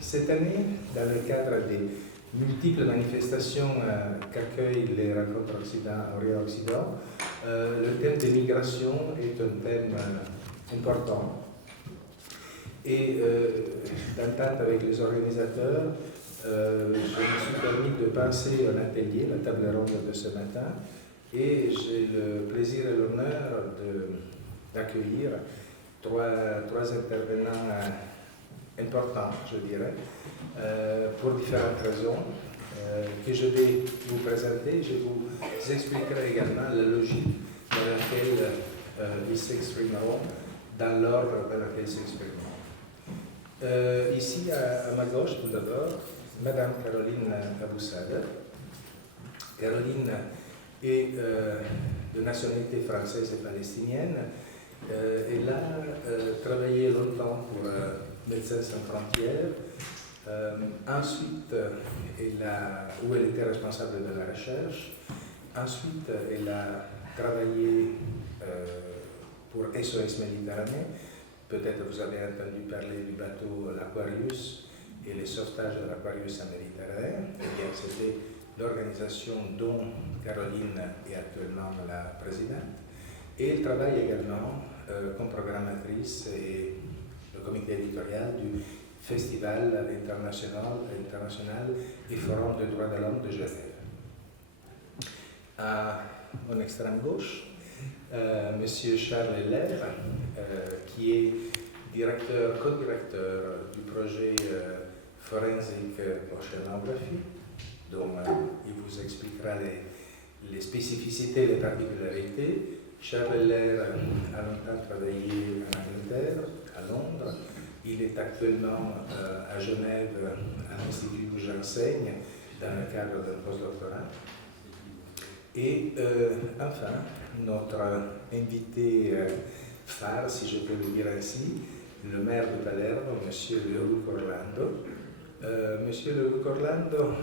cette année, dans le cadre des multiples manifestations qu'accueillent les rencontres Orient-Occident, le thème des migrations est un thème important. Et d'entente avec les organisateurs, je me suis permis de passer un atelier, la table ronde de ce matin, et j'ai le plaisir et l'honneur d'accueillir trois intervenants importants, je dirais, pour différentes raisons que je vais vous présenter. Je vous expliquerai également la logique dans laquelle ils s'exprimeront, dans l'ordre dans lequel ils s'exprimeront. Ici, à ma gauche, tout d'abord, Madame Caroline Aboussada. Caroline est de nationalité française et palestinienne. Elle a travaillé longtemps pour Médecins sans frontières. Ensuite, où elle était responsable de la recherche. Ensuite, elle a travaillé pour SOS Méditerranée. Peut-être vous avez entendu parler du bateau l'Aquarius et les sauvetages de l'Aquarius en Méditerranée. Eh bien, c'était l'organisation dont Caroline est actuellement la présidente. Et elle travaille également comme programmatrice et le comité éditorial du Festival international et Forum des droits de l'homme de Genève. À mon extrême gauche, Monsieur Charles Heller, qui est co-directeur du projet Forensic Oceanography, dont il vous expliquera les spécificités et les particularités. Charles Heller a longtemps travaillé en Angleterre, à Londres. Il est actuellement à Genève, à l'Institut où j'enseigne, dans le cadre d'un postdoctorat. Et enfin, notre invité phare, si je peux le dire ainsi, le maire de Palerme, M. Leoluc Orlando. M. Leoluc Orlando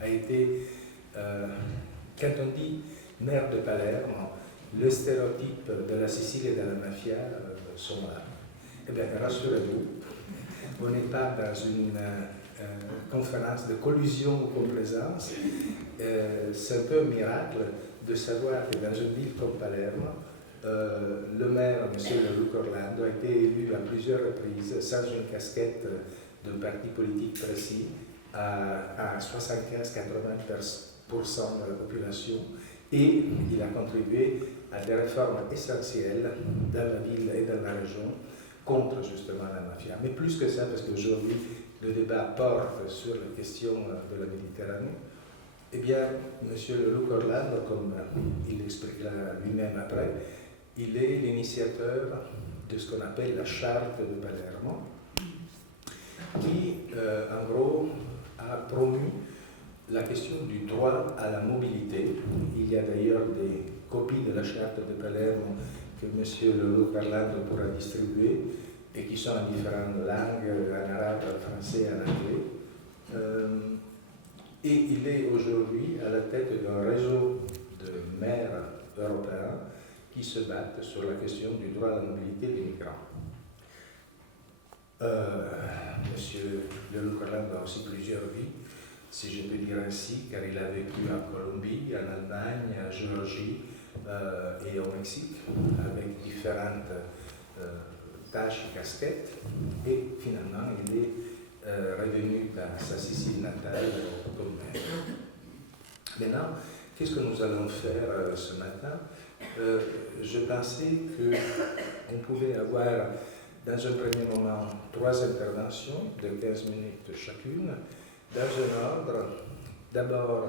a été, quand on dit maire de Palerme, le stéréotype de la Sicile et de la mafia sont là. Eh bien, rassurez-vous, on n'est pas dans une conférence de collusion ou complaisance. C'est un peu un miracle de savoir que dans une ville comme Palerme, le maire, M. Leoluc Orlando, a été élu à plusieurs reprises sans une casquette d'un parti politique précis à 75-80% de la population, et il a contribué à des réformes essentielles dans la ville et dans la région contre justement la mafia. Mais plus que ça, parce qu'aujourd'hui le débat porte sur la question de la Méditerranée, eh bien, M. Leoluc Orlando, comme il l'expliquera lui-même après, il est l'initiateur de ce qu'on appelle la Charte de Palerme, qui, en gros, a promu la question du droit à la mobilité. Il y a d'ailleurs des copies de la Charte de Palerme que M. Leoluc Orlando pourra distribuer et qui sont en différentes langues, en arabe, en français, en anglais. Et il est aujourd'hui à la tête d'un réseau de maires européens qui se battent sur la question du droit à la mobilité des migrants. Monsieur Leoluc Orlando a aussi plusieurs vies, si je peux dire ainsi, car il a vécu en Colombie, en Allemagne, en Géorgie et au Mexique, avec différentes tâches et casquettes, et finalement il est revenu dans sa Sicile natale comme maire. Maintenant, qu'est-ce que nous allons faire ce matin? Je pensais qu'on pouvait avoir, dans un premier moment, 3 interventions de 15 minutes chacune, dans un ordre. D'abord,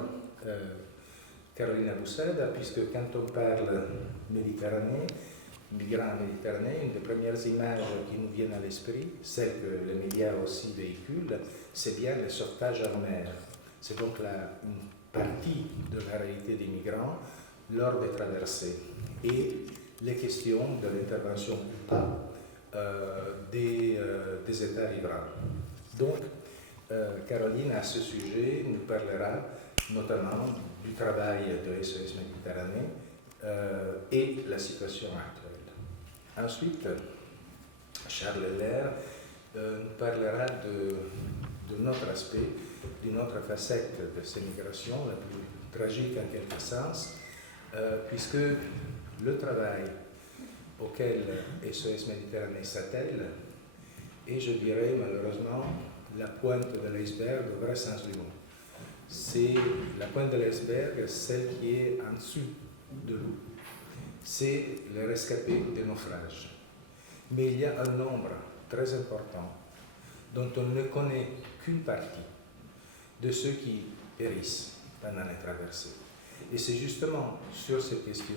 Caroline Aboussada, puisque quand on parle Méditerranée, migrants méditerranéens, une des premières images qui nous viennent à l'esprit, celle que les médias aussi véhiculent, c'est bien le sauvetage en mer. C'est donc une partie de la réalité des migrants lors des traversées et les questions de l'intervention ou pas des États riverains. Donc, Caroline, à ce sujet, nous parlera notamment du travail de SOS Méditerranée et la situation actuelle. Ensuite, Charles Heller nous parlera de notre aspect, d'une autre facette de ces migrations, la plus tragique en quelque sens, puisque le travail auquel SOS Méditerranée s'attelle est, je dirais malheureusement, la pointe de l'iceberg au vrai sens du mot. C'est la pointe de l'iceberg, celle qui est en dessous de l'eau. C'est le rescapé des naufrages. Mais il y a un nombre très important dont on ne connaît qu'une partie de ceux qui périssent pendant les traversées. Et c'est justement sur cette question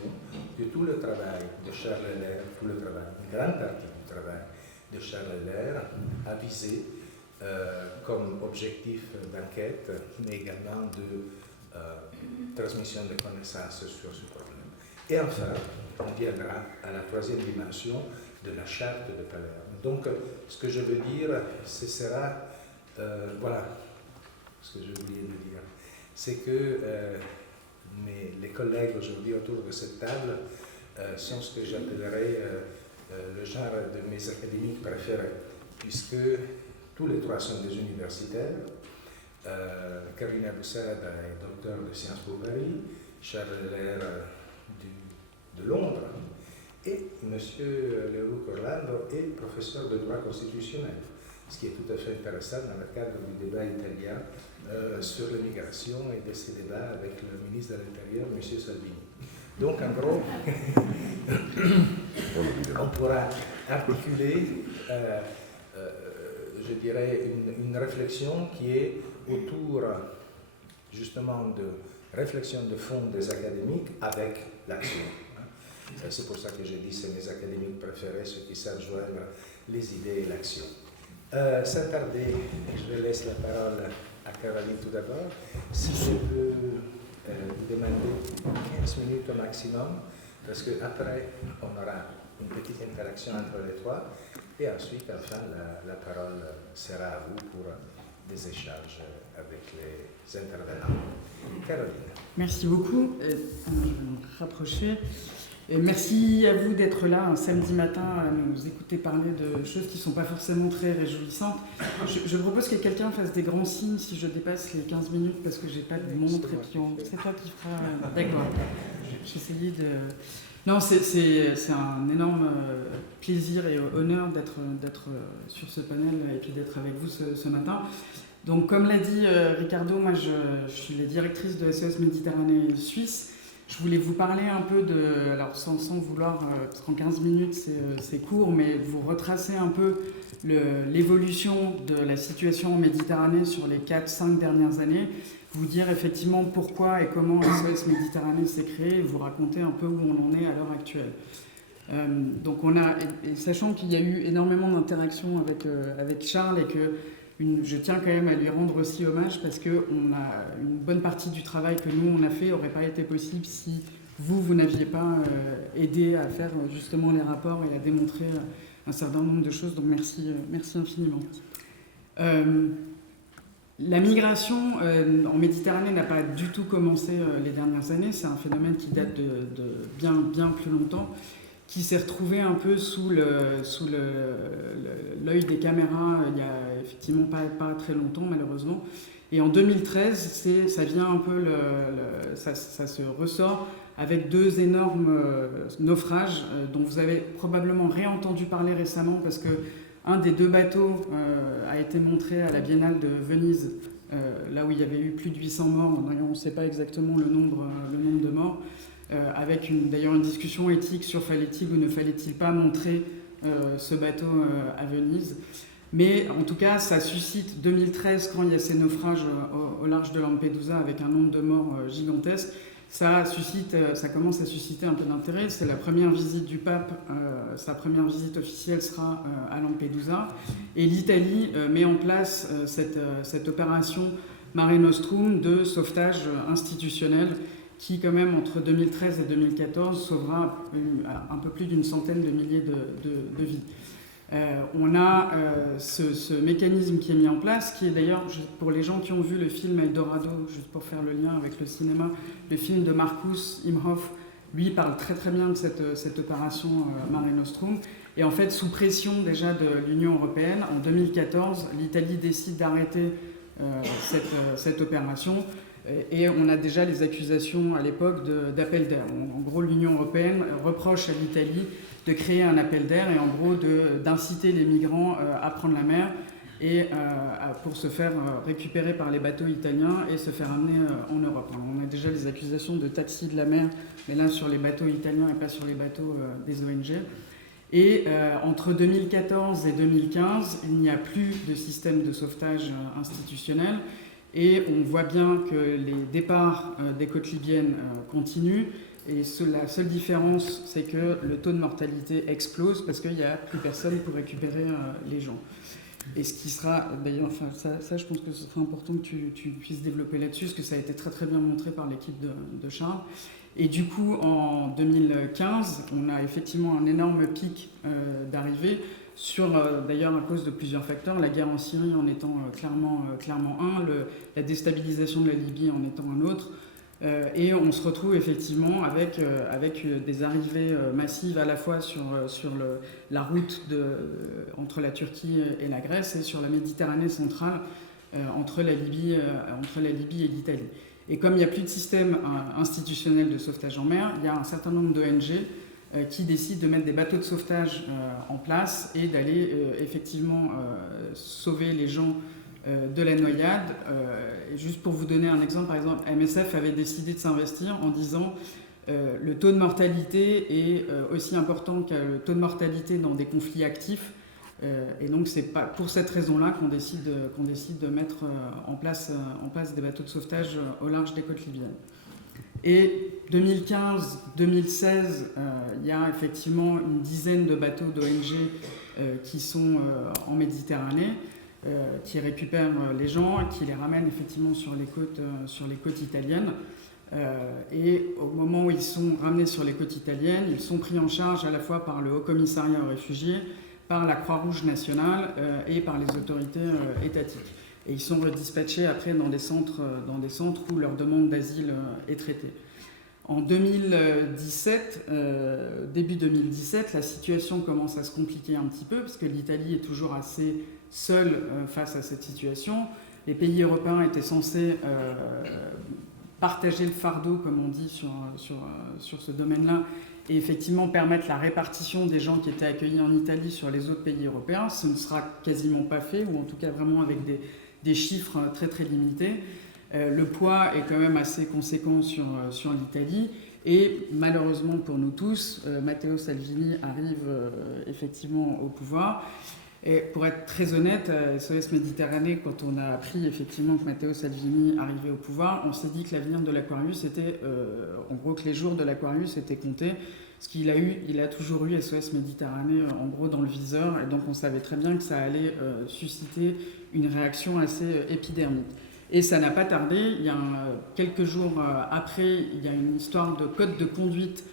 que tout le travail de Charles Heller, une grande partie du travail de Charles Heller a visé comme objectif d'enquête, mais également de transmission de connaissances sur ce problème. Et enfin, on viendra à la troisième dimension de la charte de Palerme. Donc, ce que je veux dire, ce sera, voilà, ce que j'ai oublié de dire, c'est que les collègues aujourd'hui autour de cette table sont ce que j'appellerais le genre de mes académiques préférés, puisque tous les trois sont des universitaires. Karina Boussad est docteur de Sciences Po Paris, Charles Heller de Londres, et M. Leroux Orlando est professeur de droit constitutionnel, ce qui est tout à fait intéressant dans le cadre du débat italien sur l'immigration et de ces débats avec le ministre de l'Intérieur, M. Salvini. Donc, en gros, on pourra articuler, je dirais, une réflexion qui est autour, justement, de réflexion de fond des académiques avec l'action. C'est pour ça que j'ai dit c'est mes académiques préférés, ceux qui savent joindre les idées et l'action. Sans tarder, je laisse la parole à Caroline tout d'abord. Si je peux vous demander 15 minutes au maximum, parce qu'après, on aura une petite interaction entre les trois, et ensuite, enfin, la parole sera à vous pour des échanges avec les intervenants. Caroline. Merci beaucoup. Je vais me rapprocher. Et merci à vous d'être là un samedi matin à nous écouter parler de choses qui ne sont pas forcément très réjouissantes. Je propose que quelqu'un fasse des grands signes si je dépasse les 15 minutes parce que je n'ai pas de montre. Et puis c'est toi qui fera. D'accord. J'essayais de. Non, c'est un énorme plaisir et honneur d'être sur ce panel et puis d'être avec vous ce matin. Donc, comme l'a dit Ricardo, moi je suis la directrice de SOS Méditerranée Suisse. Je voulais vous parler un peu de, alors sans vouloir, parce qu'en 15 minutes c'est court, mais vous retracer un peu l'évolution de la situation en Méditerranée sur les 4-5 dernières années, vous dire effectivement pourquoi et comment SOS Méditerranée s'est créé, et vous raconter un peu où on en est à l'heure actuelle. Donc et sachant qu'il y a eu énormément d'interactions avec Charles et que je tiens quand même à lui rendre aussi hommage parce que une bonne partie du travail que nous on a fait n'aurait pas été possible si vous n'aviez pas aidé à faire justement les rapports et à démontrer un certain nombre de choses. Donc merci infiniment. La migration en Méditerranée n'a pas du tout commencé les dernières années. C'est un phénomène qui date de bien plus longtemps, qui s'est retrouvé un peu sous l'œil des caméras il y a effectivement pas très longtemps malheureusement. Et en 2013, ça vient un peu, ça se ressort avec deux énormes naufrages dont vous avez probablement réentendu parler récemment parce que un des deux bateaux a été montré à la Biennale de Venise, là où il y avait eu plus de 800 morts. On ne sait pas exactement le nombre de morts. Avec d'ailleurs une discussion éthique sur fallait-il ou ne fallait-il pas montrer ce bateau à Venise. Mais en tout cas, ça suscite 2013, quand il y a ces naufrages au large de Lampedusa avec un nombre de morts gigantesque, ça commence à susciter un peu d'intérêt. C'est la première visite du pape, sa première visite officielle sera à Lampedusa. Et l'Italie met en place cette opération Mare Nostrum de sauvetage institutionnel qui, quand même, entre 2013 et 2014, sauvera un peu plus d'une centaine de milliers de vies. On a ce mécanisme qui est mis en place, qui est d'ailleurs, pour les gens qui ont vu le film Eldorado, juste pour faire le lien avec le cinéma, le film de Markus Imhoff, lui parle très très bien de cette opération Mare Nostrum. Et en fait, sous pression déjà de l'Union européenne, en 2014, l'Italie décide d'arrêter cette opération. Et on a déjà les accusations à l'époque d'appel d'air. En gros, l'Union européenne reproche à l'Italie de créer un appel d'air et en gros d'inciter les migrants à prendre la mer et pour se faire récupérer par les bateaux italiens et se faire amener en Europe. Alors, on a déjà les accusations de taxi de la mer, mais là sur les bateaux italiens et pas sur les bateaux des ONG. Et entre 2014 et 2015, il n'y a plus de système de sauvetage institutionnel. Et on voit bien que les départs des côtes libyennes continuent. Et la seule différence, c'est que le taux de mortalité explose parce qu'il n'y a plus personne pour récupérer les gens. Et ce qui sera, d'ailleurs, enfin, ça je pense que ce sera important que tu puisses développer là-dessus, parce que ça a été très très bien montré par l'équipe de Charles. Et du coup, en 2015, on a effectivement un énorme pic d'arrivée, d'ailleurs à cause de plusieurs facteurs, la guerre en Syrie en étant clairement un, la déstabilisation de la Libye en étant un autre. Et on se retrouve effectivement avec des arrivées massives à la fois sur la route entre la Turquie et la Grèce et sur la Méditerranée centrale entre la Libye et l'Italie. Et comme il n'y a plus de système institutionnel de sauvetage en mer, il y a un certain nombre d'ONG qui décident de mettre des bateaux de sauvetage en place et d'aller effectivement sauver les gens de la noyade. Et juste pour vous donner un exemple, par exemple, MSF avait décidé de s'investir en disant le taux de mortalité est aussi important que le taux de mortalité dans des conflits actifs. Et donc c'est pas pour cette raison-là qu'on décide de mettre en place des bateaux de sauvetage au large des côtes libyennes. Et 2015-2016, il y a effectivement une dizaine de bateaux d'ONG qui sont en Méditerranée, qui récupèrent les gens et qui les ramènent effectivement sur les côtes italiennes. Et au moment où ils sont ramenés sur les côtes italiennes, ils sont pris en charge à la fois par le Haut Commissariat aux réfugiés, par la Croix-Rouge nationale et par les autorités étatiques. Et ils sont redispatchés après dans des centres où leur demande d'asile est traitée. En 2017, début 2017, la situation commence à se compliquer un petit peu parce que l'Italie est toujours assez seule face à cette situation. Les pays européens étaient censés partager le fardeau, comme on dit, sur ce domaine-là, et effectivement permettre la répartition des gens qui étaient accueillis en Italie sur les autres pays européens. Ce ne sera quasiment pas fait, ou en tout cas vraiment avec des chiffres très très limités. Le poids est quand même assez conséquent sur l'Italie. Et malheureusement pour nous tous, Matteo Salvini arrive effectivement au pouvoir. Et pour être très honnête, à SOS Méditerranée, quand on a appris effectivement que Matteo Salvini arrivait au pouvoir, on s'est dit que l'avenir de l'Aquarius était, en gros, que les jours de l'Aquarius étaient comptés. Parce qu'il a toujours eu SOS Méditerranée, en gros, dans le viseur. Et donc on savait très bien que ça allait susciter une réaction assez épidermique. Et ça n'a pas tardé. Quelques jours après, il y a une histoire de code de conduite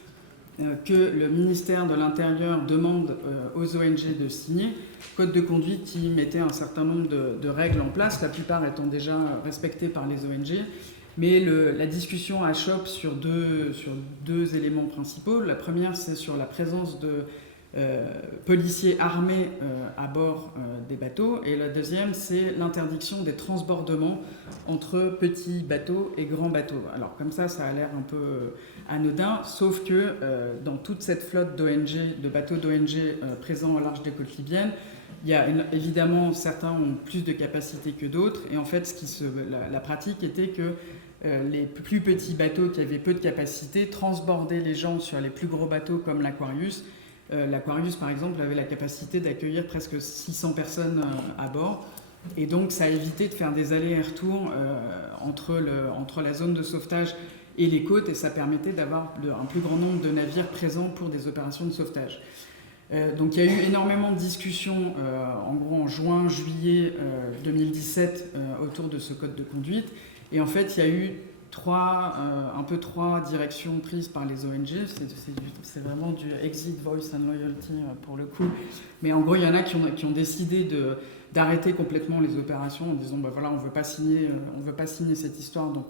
que le ministère de l'Intérieur demande aux ONG de signer. Code de conduite qui mettait un certain nombre de règles en place, la plupart étant déjà respectées par les ONG. Mais la discussion achoppe sur deux éléments principaux. La première, c'est sur la présence de policiers armés à bord des bateaux. Et la deuxième, c'est l'interdiction des transbordements entre petits bateaux et grands bateaux. Alors comme ça a l'air un peu anodin, sauf que dans toute cette flotte d'ONG, de bateaux d'ONG présents au large des côtes libyennes, il y a évidemment, certains ont plus de capacité que d'autres. Et en fait, la pratique était que les plus petits bateaux qui avaient peu de capacité transbordaient les gens sur les plus gros bateaux comme l'Aquarius. L'Aquarius, par exemple, avait la capacité d'accueillir presque 600 personnes à bord. Et donc, ça a évité de faire des allers et retours entre la zone de sauvetage et les côtes. Et ça permettait d'avoir un plus grand nombre de navires présents pour des opérations de sauvetage. Donc, il y a eu énormément de discussions, en gros, en juin, juillet 2017, autour de ce code de conduite. Et en fait, il y a eu trois directions prises par les ONG. C'est vraiment du exit, voice and loyalty pour le coup. Mais en gros, il y en a qui ont décidé d'arrêter complètement les opérations en disant voilà, on veut pas signer cette histoire, donc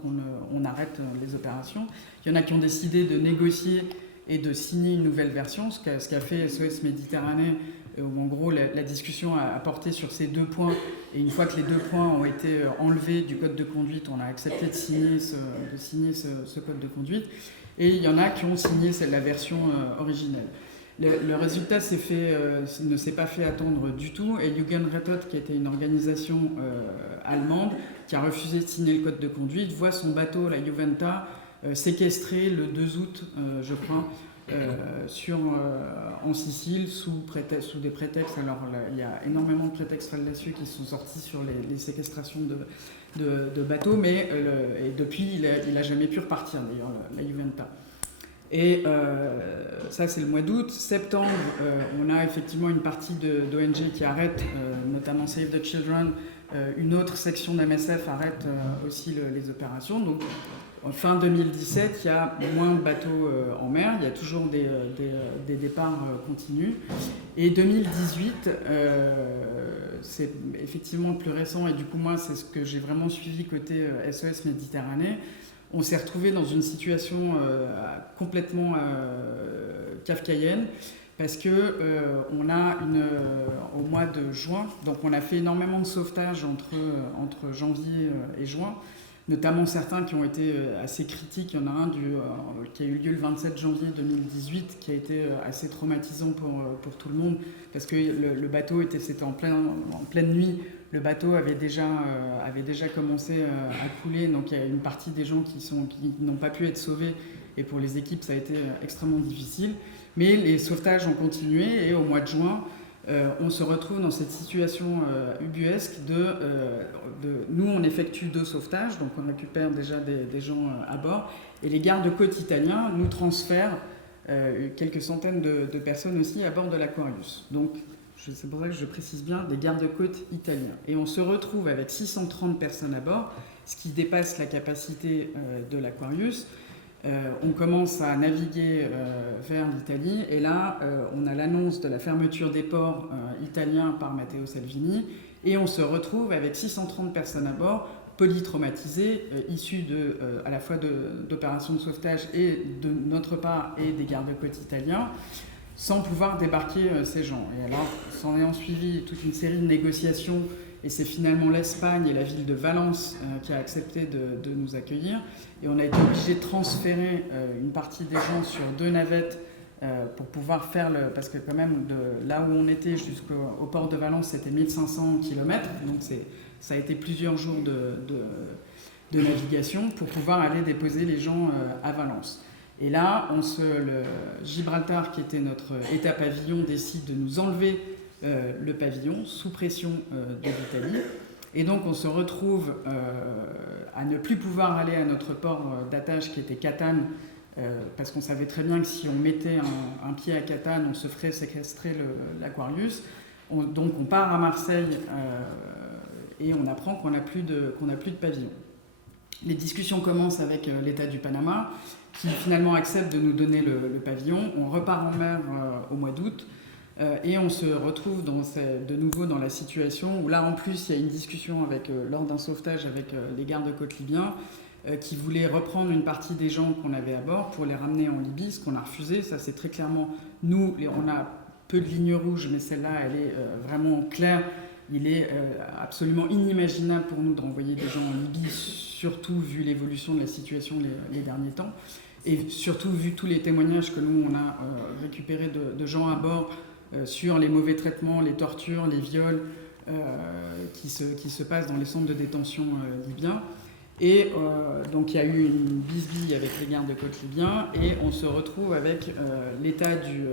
on arrête les opérations. Il y en a qui ont décidé de négocier et de signer une nouvelle version, ce qu'a fait SOS Méditerranée, où en gros la discussion a porté sur ces 2 points, et une fois que les 2 points ont été enlevés du code de conduite, on a accepté de signer ce code de conduite, et il y en a qui ont signé la version originelle. Le résultat ne s'est pas fait attendre du tout, et Jugendrettet, qui était une organisation allemande, qui a refusé de signer le code de conduite, voit son bateau, la Juventa, séquestré le 2 août, je crois, en Sicile, sous des prétextes. Alors il y a énormément de prétextes fallacieux qui sont sortis sur les séquestrations de bateaux, mais et depuis, il n'a jamais pu repartir, d'ailleurs, la Juventa. Et ça, c'est le mois d'août. Septembre, on a effectivement une partie d'ONG qui arrête, notamment Save the Children. Une autre section d'MSF arrête aussi les opérations. Donc, en fin 2017, il y a moins de bateaux en mer. Il y a toujours des départs continus. Et 2018, c'est effectivement le plus récent. Et du coup, moi, c'est ce que j'ai vraiment suivi côté SOS Méditerranée. On s'est retrouvé dans une situation complètement kafkaïenne parce que on a au mois de juin, donc on a fait énormément de sauvetage entre janvier et juin, notamment certains qui ont été assez critiques. Il y en a un qui a eu lieu le 27 janvier 2018 qui a été assez traumatisant pour tout le monde parce que le bateau c'était en pleine nuit. Le bateau avait déjà commencé à couler, donc il y a une partie des gens qui n'ont pas pu être sauvés, et pour les équipes ça a été extrêmement difficile. Mais les sauvetages ont continué, et au mois de juin, on se retrouve dans cette situation ubuesque nous on effectue 2 sauvetages, donc on récupère déjà des gens à bord, et les gardes-côtes italiens nous transfèrent quelques centaines de personnes aussi à bord de l'Aquarius. Donc c'est pour ça que je précise bien, des gardes-côtes italiens. Et on se retrouve avec 630 personnes à bord, ce qui dépasse la capacité de l'Aquarius. On commence à naviguer vers l'Italie, et là, on a l'annonce de la fermeture des ports italiens par Matteo Salvini, et on se retrouve avec 630 personnes à bord, polytraumatisées, issues à la fois d'opérations de sauvetage et de notre part et des gardes-côtes italiens, sans pouvoir débarquer ces gens. Et alors, s'en est suivi toute une série de négociations, et c'est finalement l'Espagne et la ville de Valence qui a accepté de nous accueillir. Et on a été obligé de transférer une partie des gens sur 2 navettes pour pouvoir faire parce que quand même, de là où on était jusqu'au port de Valence, c'était 1500 km, donc ça a été plusieurs jours de navigation pour pouvoir aller déposer les gens à Valence. Et là, Gibraltar, qui était notre État pavillon, décide de nous enlever le pavillon sous pression de l'Italie. Et donc, on se retrouve à ne plus pouvoir aller à notre port d'attache qui était Catane, parce qu'on savait très bien que si on mettait un pied à Catane, on se ferait séquestrer l'Aquarius. Donc, on part à Marseille et on apprend qu'on n'a plus de pavillon. Les discussions commencent avec l'État du Panama, qui finalement accepte de nous donner le pavillon. On repart en mer au mois d'août, et on se retrouve de nouveau dans la situation où là en plus il y a une discussion lors d'un sauvetage avec les gardes-côtes libyens qui voulaient reprendre une partie des gens qu'on avait à bord pour les ramener en Libye, ce qu'on a refusé. Ça, c'est très clairement nous, on a peu de lignes rouges, mais celle-là elle est vraiment claire. Il est absolument inimaginable pour nous de renvoyer des gens en Libye, surtout vu l'évolution de la situation les derniers temps, et surtout vu tous les témoignages que nous on a récupérés de gens à bord sur les mauvais traitements, les tortures, les viols qui se passent dans les centres de détention libyens. Et donc il y a eu une bisbille avec les gardes-côtes libyens, et on se retrouve avec l'État du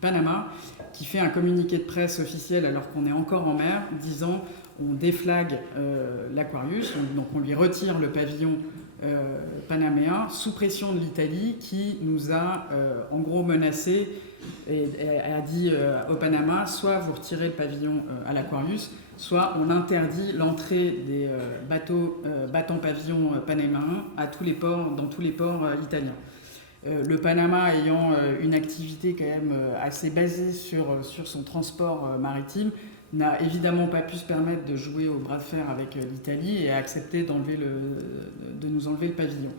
Panama qui fait un communiqué de presse officiel alors qu'on est encore en mer, disant on déflague l'Aquarius, donc on lui retire le pavillon panaméen sous pression de l'Italie qui nous a en gros menacé et a dit au Panama, soit vous retirez le pavillon à l'Aquarius, soit on interdit l'entrée des bateaux battant pavillon panaméen dans tous les ports italiens. Le Panama ayant une activité quand même assez basée sur son transport maritime, n'a évidemment pas pu se permettre de jouer au bras de fer avec l'Italie et a accepté de nous enlever le pavillon.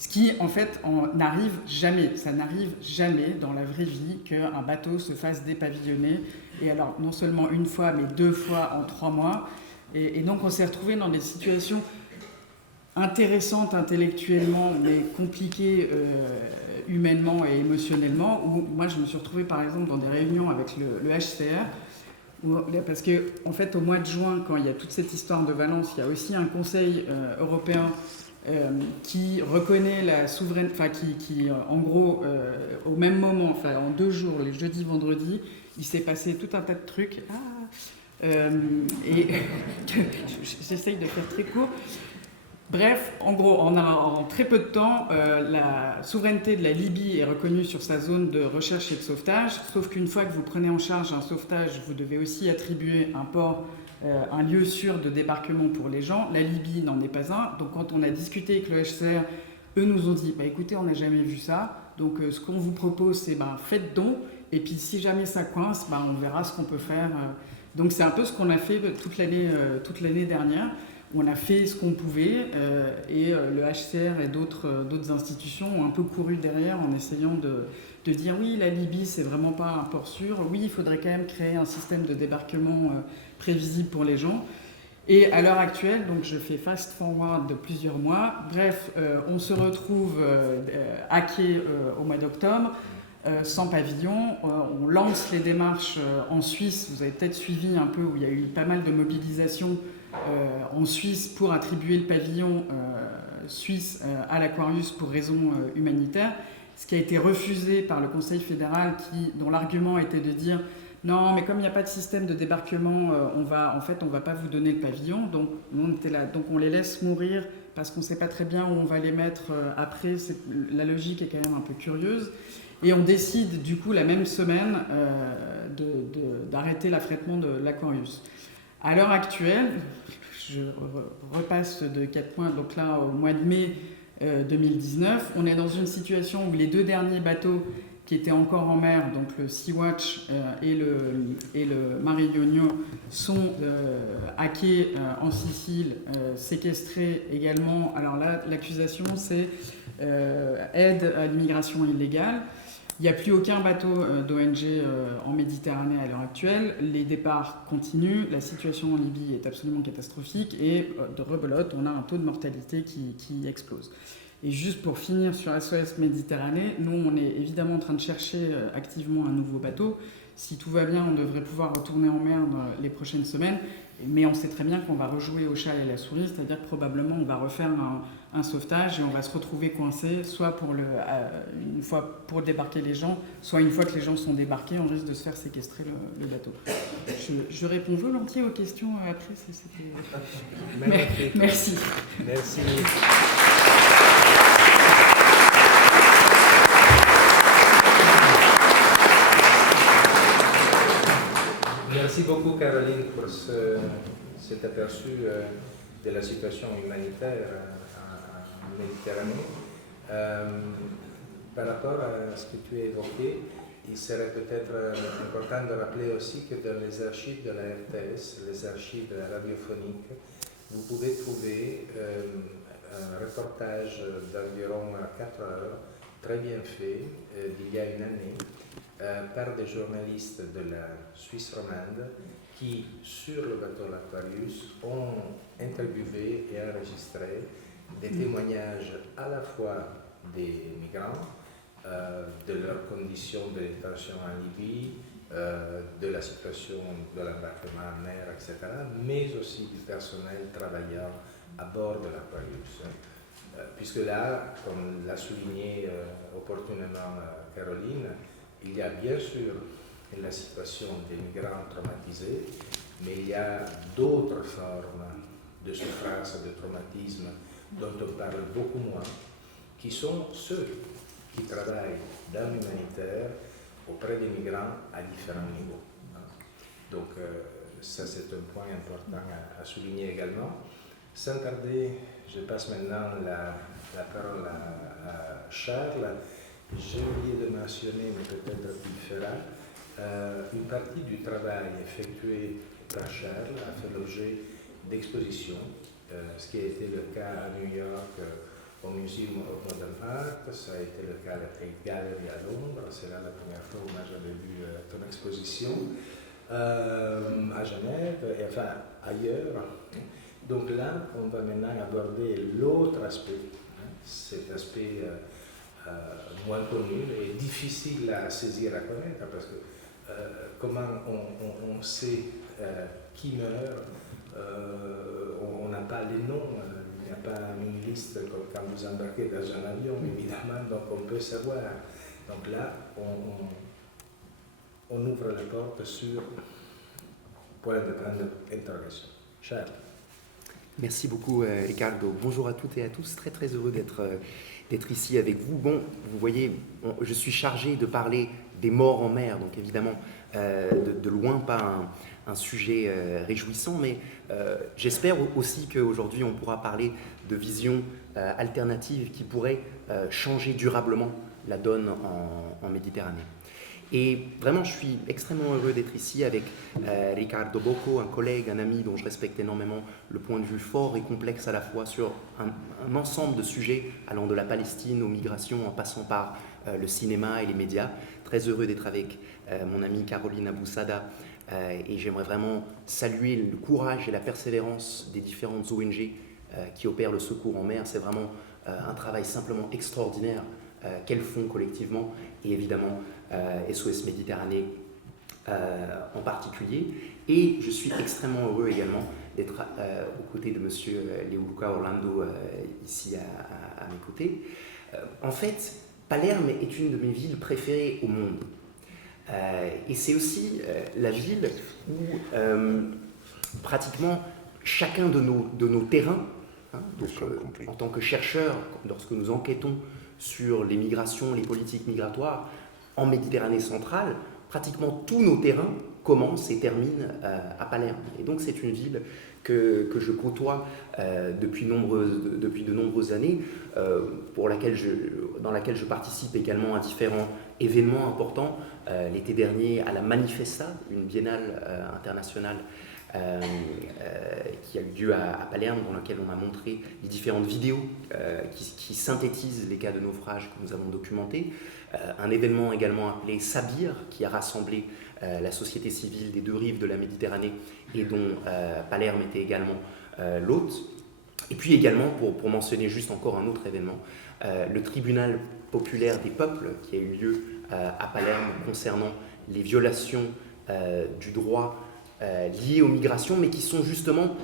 Ce qui, en fait, n'arrive jamais. Ça n'arrive jamais dans la vraie vie qu'un bateau se fasse dépavillonner. Et alors, non seulement une fois, mais 2 fois en 3 mois. Et donc, on s'est retrouvé dans des situations intéressantes intellectuellement, mais compliquées humainement et émotionnellement, où moi, je me suis retrouvée, par exemple, dans des réunions avec le HCR, parce qu'en fait, au mois de juin, quand il y a toute cette histoire de Valence, il y a aussi un Conseil européen qui reconnaît la souveraineté, enfin qui en gros, au même moment, enfin en 2 jours, le jeudi, vendredi, il s'est passé tout un tas de trucs. Et j'essaye de faire très court. Bref, en gros, en très peu de temps, la souveraineté de la Libye est reconnue sur sa zone de recherche et de sauvetage, sauf qu'une fois que vous prenez en charge un sauvetage, vous devez aussi attribuer un port, un lieu sûr de débarquement pour les gens. La Libye n'en est pas un. Donc quand on a discuté avec le HCR, eux nous ont dit, écoutez, on n'a jamais vu ça, donc ce qu'on vous propose, c'est faites don, et puis si jamais ça coince, on verra ce qu'on peut faire. Donc c'est un peu ce qu'on a fait toute l'année dernière. On a fait ce qu'on pouvait et le HCR et d'autres institutions ont un peu couru derrière en essayant de dire oui, la Libye, c'est vraiment pas un port sûr. Oui, il faudrait quand même créer un système de débarquement prévisible pour les gens. Et à l'heure actuelle, donc je fais fast forward de plusieurs mois. Bref, on se retrouve à quai au mois d'octobre. Sans pavillon, on lance les démarches en Suisse. Vous avez peut-être suivi un peu où il y a eu pas mal de mobilisations en Suisse pour attribuer le pavillon suisse à l'Aquarius pour raisons humanitaires, ce qui a été refusé par le Conseil fédéral dont l'argument était de dire non, mais comme il n'y a pas de système de débarquement, on va pas vous donner le pavillon, donc on était là, donc on les laisse mourir parce qu'on ne sait pas très bien où on va les mettre après. La logique est quand même un peu curieuse. Et on décide du coup la même semaine d'arrêter l'affrètement de l'Aquarius. À l'heure actuelle, je repasse de 4 points, donc là au mois de mai 2019, on est dans une situation où les 2 derniers bateaux qui étaient encore en mer, donc le Sea-Watch et le Mare Jonio, sont à quai en Sicile, séquestrés également. Alors là, l'accusation, c'est aide à l'immigration illégale. Il n'y a plus aucun bateau d'ONG en Méditerranée à l'heure actuelle. Les départs continuent. La situation en Libye est absolument catastrophique. Et de rebelote, on a un taux de mortalité qui explose. Et juste pour finir sur SOS Méditerranée, nous, on est évidemment en train de chercher activement un nouveau bateau. Si tout va bien, on devrait pouvoir retourner en mer dans les prochaines semaines. Mais on sait très bien qu'on va rejouer au chat et à la souris, c'est-à-dire que probablement on va refaire un sauvetage et on va se retrouver coincé, soit une fois pour débarquer les gens, soit une fois que les gens sont débarqués, on risque de se faire séquestrer le bateau. Je réponds volontiers aux questions après. Merci. Merci. Merci beaucoup Caroline pour cet aperçu de la situation humanitaire en Méditerranée. Par rapport à ce que tu as évoqué, il serait peut-être important de rappeler aussi que dans les archives de la RTS, les archives radiophoniques, vous pouvez trouver un reportage d'environ 4 heures, très bien fait, d'il y a une année, par des journalistes de la Suisse romande qui, sur le bateau l'Aquarius, ont interviewé et enregistré des témoignages à la fois des migrants, de leurs conditions de détention en Libye, de la situation de l'embarquement en mer, etc., mais aussi du personnel travaillant à bord de l'Aquarius. Puisque là, comme l'a souligné opportunément Caroline, il y a bien sûr la situation des migrants traumatisés, mais il y a d'autres formes de souffrance et de traumatisme dont on parle beaucoup moins, qui sont ceux qui travaillent dans l'humanitaire auprès des migrants à différents niveaux. Donc ça c'est un point important à souligner également. Sans tarder, je passe maintenant la parole à Charles. J'ai oublié de mentionner, mais peut-être qu'il le fera, une partie du travail effectué par Charles a fait l'objet d'expositions, ce qui a été le cas à New York au Museum of Modern Art, ça a été le cas à la Tate Gallery à Londres, c'est là la première fois où moi j'avais vu ton exposition, à Genève, et enfin ailleurs. Donc là, on va maintenant aborder l'autre aspect, cet aspect moins connu et difficile à saisir, à connaître, parce que comment on sait qui meurt, on n'a pas les noms, il n'y a pas une liste comme quand vous embarquez dans un avion, évidemment, donc on peut savoir. Donc là, on ouvre la porte sur point de d'interrogation. Charles. Merci beaucoup, Ricardo. Bonjour à toutes et à tous. Très, très heureux d'être ici avec vous. Bon, vous voyez, je suis chargé de parler des morts en mer, donc évidemment, de loin pas un sujet réjouissant, mais j'espère aussi qu'aujourd'hui, on pourra parler de visions alternatives qui pourraient changer durablement la donne en Méditerranée. Et vraiment, je suis extrêmement heureux d'être ici avec Ricardo Bocco, un collègue, un ami dont je respecte énormément le point de vue fort et complexe à la fois sur un ensemble de sujets allant de la Palestine aux migrations en passant par le cinéma et les médias. Très heureux d'être avec mon amie Caroline Aboussada et j'aimerais vraiment saluer le courage et la persévérance des différentes ONG qui opèrent le secours en mer. C'est vraiment un travail simplement extraordinaire qu'elles font collectivement et évidemment SOS Méditerranée en particulier. Et je suis extrêmement heureux également d'être aux côtés de monsieur Leoluca Orlando ici à mes côtés. En fait, Palerme est une de mes villes préférées au monde. Et c'est aussi la ville où pratiquement chacun de nos terrains, donc, en tant que chercheurs, lorsque nous enquêtons sur les migrations, les politiques migratoires en Méditerranée centrale, pratiquement tous nos terrains commencent et terminent à Palerme. Et donc c'est une ville que je côtoie depuis de nombreuses années, dans laquelle je participe également à différents événements importants. L'été dernier à la Manifesta, une biennale internationale qui a eu lieu à Palerme, dans laquelle on a montré les différentes vidéos qui synthétisent les cas de naufrage que nous avons documentés. Un événement également appelé Sabir, qui a rassemblé la société civile des deux rives de la Méditerranée et dont Palerme était également l'hôte. Et puis également, pour mentionner juste encore un autre événement, le tribunal populaire des peuples qui a eu lieu à Palerme concernant les violations du droit liées aux migrations, mais qui sont justement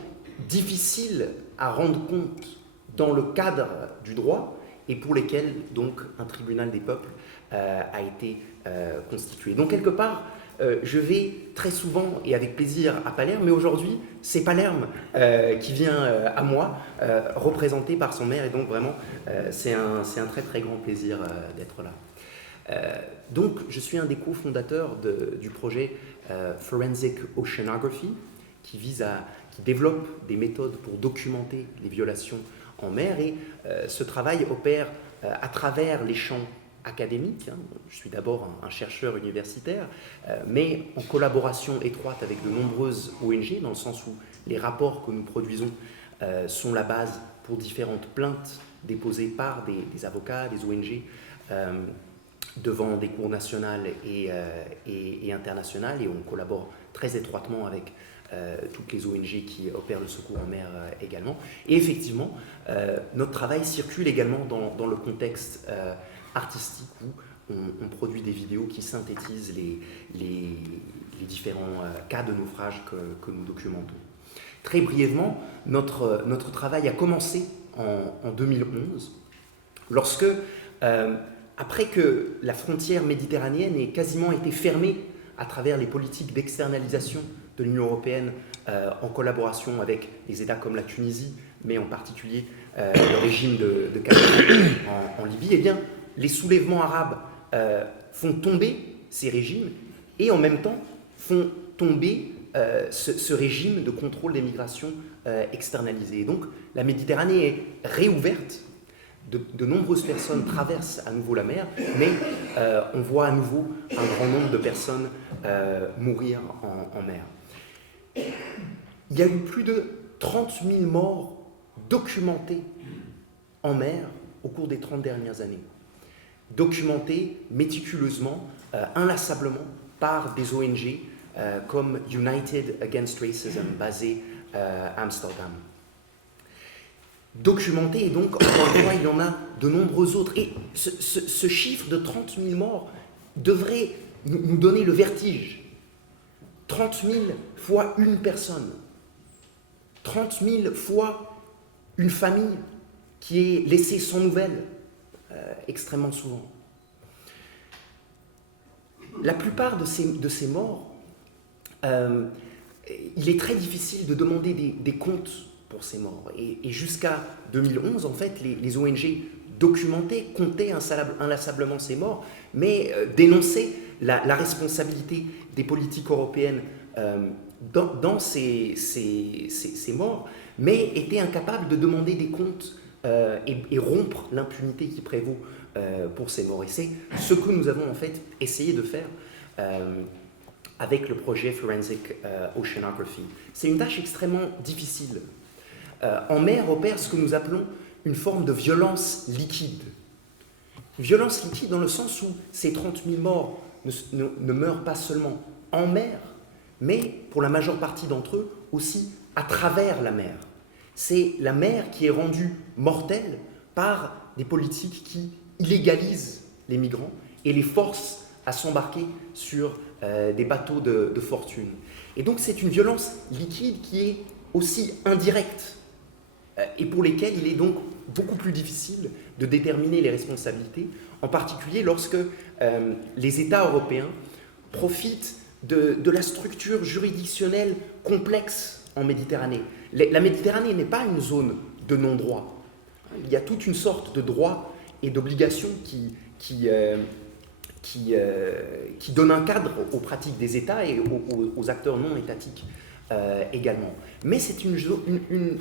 difficiles à rendre compte dans le cadre du droit et pour lesquels donc un tribunal des peuples a été constitué. Donc quelque part, je vais très souvent et avec plaisir à Palerme, mais aujourd'hui c'est Palerme qui vient à moi, représenté par son maire, et donc vraiment c'est un très très grand plaisir d'être là. Donc je suis un des cofondateurs du projet Forensic Oceanography, qui développe des méthodes pour documenter les violations en mer, et ce travail opère à travers les champs académiques. Je suis d'abord un chercheur universitaire, mais en collaboration étroite avec de nombreuses ONG, dans le sens où les rapports que nous produisons sont la base pour différentes plaintes déposées par des avocats, des ONG, devant des cours nationales et internationales, et on collabore très étroitement avec toutes les ONG qui opèrent le secours en mer également. Et effectivement, notre travail circule également dans le contexte artistique où on produit des vidéos qui synthétisent les différents cas de naufrage que nous documentons. Très brièvement, notre travail a commencé en 2011, lorsque, après que la frontière méditerranéenne ait quasiment été fermée à travers les politiques d'externalisation de l'Union européenne en collaboration avec des États comme la Tunisie, mais en particulier le régime de Kadhafi en Libye, eh bien, les soulèvements arabes font tomber ces régimes et en même temps font tomber ce régime de contrôle des migrations externalisées. Et donc la Méditerranée est réouverte, de nombreuses personnes traversent à nouveau la mer, mais on voit à nouveau un grand nombre de personnes mourir en mer. Il y a eu plus de 30 000 morts documentées en mer au cours des 30 dernières années, documentées méticuleusement, inlassablement, par des ONG comme United Against Racism, basée à Amsterdam. Documenté, et donc, encore une fois, il y en a de nombreux autres. Et ce chiffre de 30 000 morts devrait nous donner le vertige. 30 000 fois une personne. 30 000 fois une famille qui est laissée sans nouvelles, extrêmement souvent. La plupart de ces morts, il est très difficile de demander des comptes pour ces morts. Et jusqu'à 2011, en fait, les ONG documentaient, comptaient inlassablement ces morts, mais dénonçaient la responsabilité des politiques européennes dans ces morts, mais étaient incapables de demander des comptes et rompre l'impunité qui prévaut pour ces morts. Et c'est ce que nous avons en fait essayé de faire avec le projet Forensic Oceanography. C'est une tâche extrêmement difficile. En mer opère ce que nous appelons une forme de violence liquide. Violence liquide dans le sens où ces 30 000 morts ne meurent pas seulement en mer, mais pour la majeure partie d'entre eux aussi à travers la mer. C'est la mer qui est rendue mortelle par des politiques qui illégalisent les migrants et les forcent à s'embarquer sur des bateaux de fortune. Et donc c'est une violence liquide qui est aussi indirecte et pour lesquelles il est donc beaucoup plus difficile de déterminer les responsabilités, en particulier lorsque les États européens profitent de la structure juridictionnelle complexe en Méditerranée. La Méditerranée n'est pas une zone de non-droit. Il y a toute une sorte de droits et d'obligations qui donnent un cadre aux pratiques des États et aux acteurs non étatiques également. Mais c'est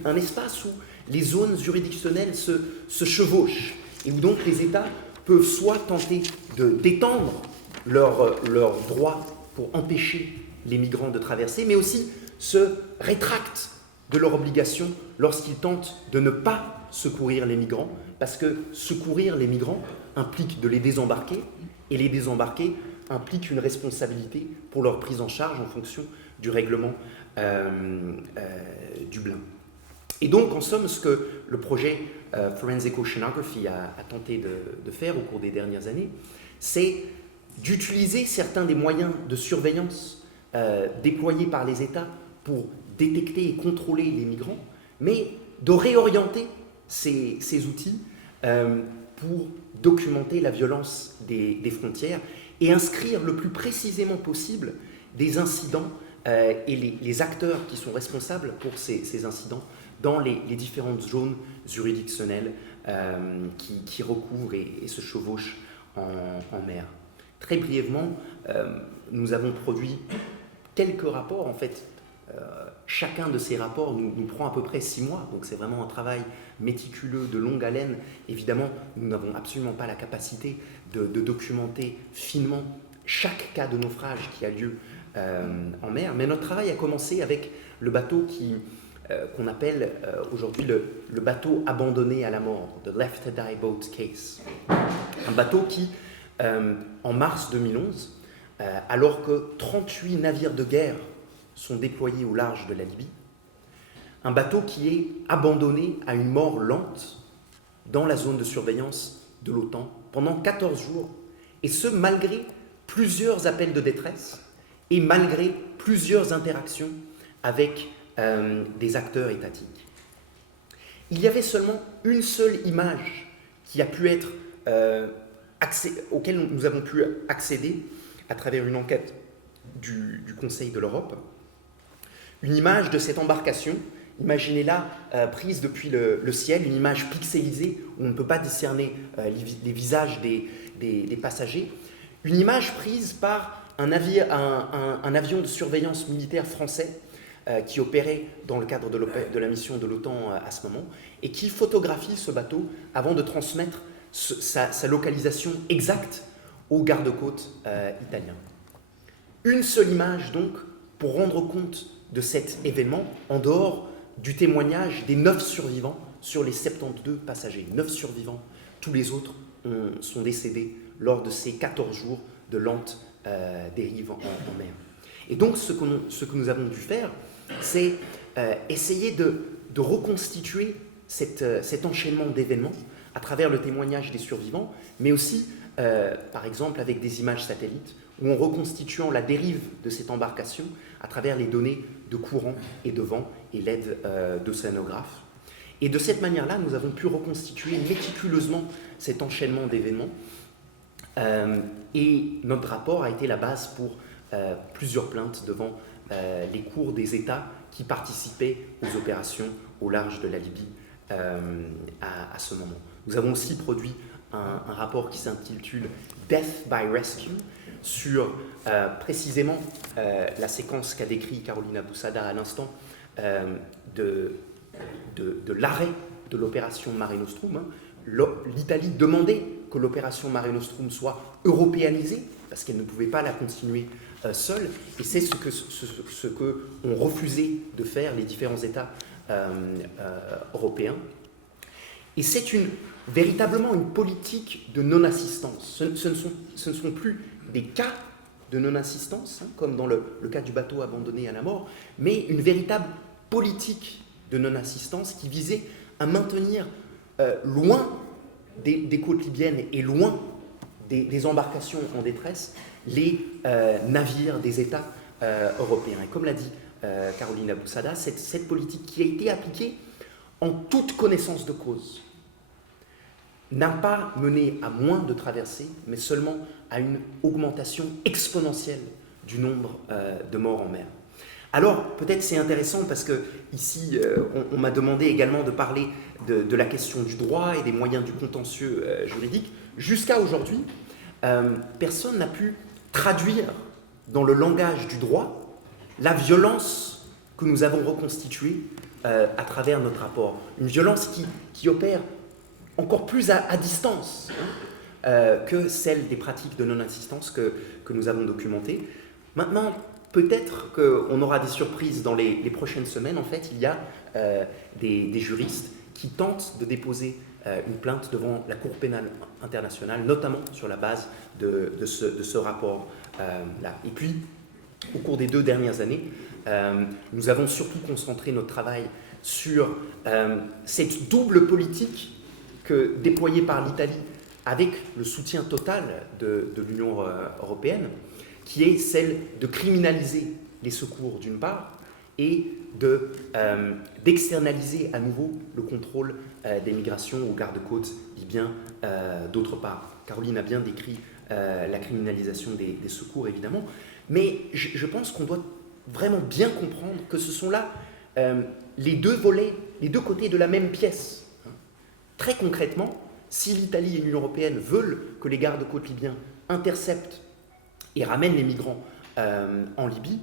un espace où les zones juridictionnelles se chevauchent et où donc les États peuvent soit tenter d'étendre leurs droits pour empêcher les migrants de traverser, mais aussi se rétractent de leur obligation lorsqu'ils tentent de ne pas secourir les migrants, parce que secourir les migrants implique de les désembarquer, et les désembarquer implique une responsabilité pour leur prise en charge en fonction du règlement Dublin. Et donc, en somme, ce que le projet Forensic Oceanography a tenté de faire au cours des dernières années, c'est d'utiliser certains des moyens de surveillance déployés par les États pour détecter et contrôler les migrants, mais de réorienter ces outils pour documenter la violence des frontières et inscrire le plus précisément possible des incidents et les acteurs qui sont responsables pour ces incidents dans les différentes zones juridictionnelles qui recouvrent et se chevauchent en mer. Très brièvement, nous avons produit quelques rapports. En fait, chacun de ces rapports nous prend à peu près 6 mois, donc c'est vraiment un travail méticuleux, de longue haleine. Évidemment, nous n'avons absolument pas la capacité de documenter finement chaque cas de naufrage qui a lieu en mer, mais notre travail a commencé avec le bateau qu'on appelle aujourd'hui le bateau abandonné à la mort, the Left to Die Boat Case. Un bateau qui, en mars 2011, alors que 38 navires de guerre sont déployés au large de la Libye, un bateau qui est abandonné à une mort lente dans la zone de surveillance de l'OTAN pendant 14 jours, et ce malgré plusieurs appels de détresse et malgré plusieurs interactions avec des acteurs étatiques. Il y avait seulement une seule image qui a pu être auquel nous avons pu accéder à travers une enquête du Conseil de l'Europe. Une image de cette embarcation, imaginez-la prise depuis le ciel, une image pixelisée où on ne peut pas discerner les visages des passagers. Une image prise par un avion de surveillance militaire français qui opérait dans le cadre de la mission de l'OTAN à ce moment et qui photographie ce bateau avant de transmettre sa localisation exacte aux gardes-côtes italiens. Une seule image donc pour rendre compte de cet événement en dehors du témoignage des 9 survivants sur les 72 passagers. 9 survivants tous les autres sont décédés lors de ces 14 jours de lente dérive en mer. Et donc ce que nous avons dû faire, c'est essayer de reconstituer cet enchaînement d'événements à travers le témoignage des survivants, mais aussi, par exemple, avec des images satellites, ou en reconstituant la dérive de cette embarcation à travers les données de courant et de vent et l'aide d'océanographes. Et de cette manière-là, nous avons pu reconstituer méticuleusement cet enchaînement d'événements. Et notre rapport a été la base pour plusieurs plaintes devant les cours des États qui participaient aux opérations au large de la Libye à ce moment. Nous avons aussi produit un rapport qui s'intitule « Death by Rescue » sur précisément la séquence qu'a décrit Caroline Abou-Sada à l'instant de l'arrêt de l'opération Mare Nostrum. L'Italie demandait que l'opération Mare Nostrum soit européanisée parce qu'elle ne pouvait pas la continuer seule, et c'est ce que ont refusé de faire les différents États européens. Et c'est véritablement une politique de non-assistance. Ce ne sont plus des cas de non-assistance, comme dans le cas du bateau abandonné à la mort, mais une véritable politique de non-assistance qui visait à maintenir loin des côtes libyennes et loin des embarcations en détresse les navires des États européens. Et comme l'a dit Caroline Abou-Sada, cette politique qui a été appliquée en toute connaissance de cause n'a pas mené à moins de traversées, mais seulement à une augmentation exponentielle du nombre de morts en mer. Alors, peut-être c'est intéressant parce que ici, on m'a demandé également de parler de la question du droit et des moyens du contentieux juridique. Jusqu'à aujourd'hui, personne n'a pu traduire dans le langage du droit la violence que nous avons reconstituée à travers notre rapport. Une violence qui opère encore plus à distance que celle des pratiques de non-assistance que nous avons documentées. Maintenant, peut-être qu'on aura des surprises dans les prochaines semaines. En fait, il y a des juristes qui tentent de déposer une plainte devant la Cour pénale internationale, notamment sur la base de ce rapport-là. Et puis, au cours des 2 dernières années, nous avons surtout concentré notre travail sur cette double politique déployée par l'Italie avec le soutien total de l'Union européenne, qui est celle de criminaliser les secours d'une part et d'externaliser à nouveau le contrôle des migrations aux gardes-côtes libyens d'autre part. Caroline a bien décrit la criminalisation des secours, évidemment, mais je pense qu'on doit vraiment bien comprendre que ce sont là les deux volets, les deux côtés de la même pièce. Très concrètement, si l'Italie et l'Union européenne veulent que les gardes-côtes libyens interceptent et ramènent les migrants en Libye,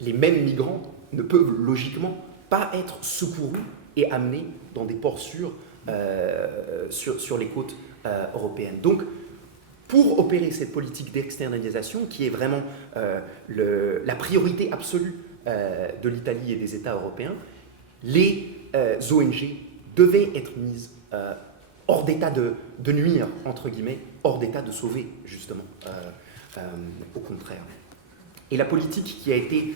les mêmes migrants ne peuvent logiquement pas être secourus et amenés dans des ports sûrs sur les côtes européennes. Donc, pour opérer cette politique d'externalisation, qui est vraiment la priorité absolue de l'Italie et des États européens, les ONG devaient être mises hors d'état de nuire, entre guillemets, hors d'état de sauver, justement, au contraire. Et la politique qui a été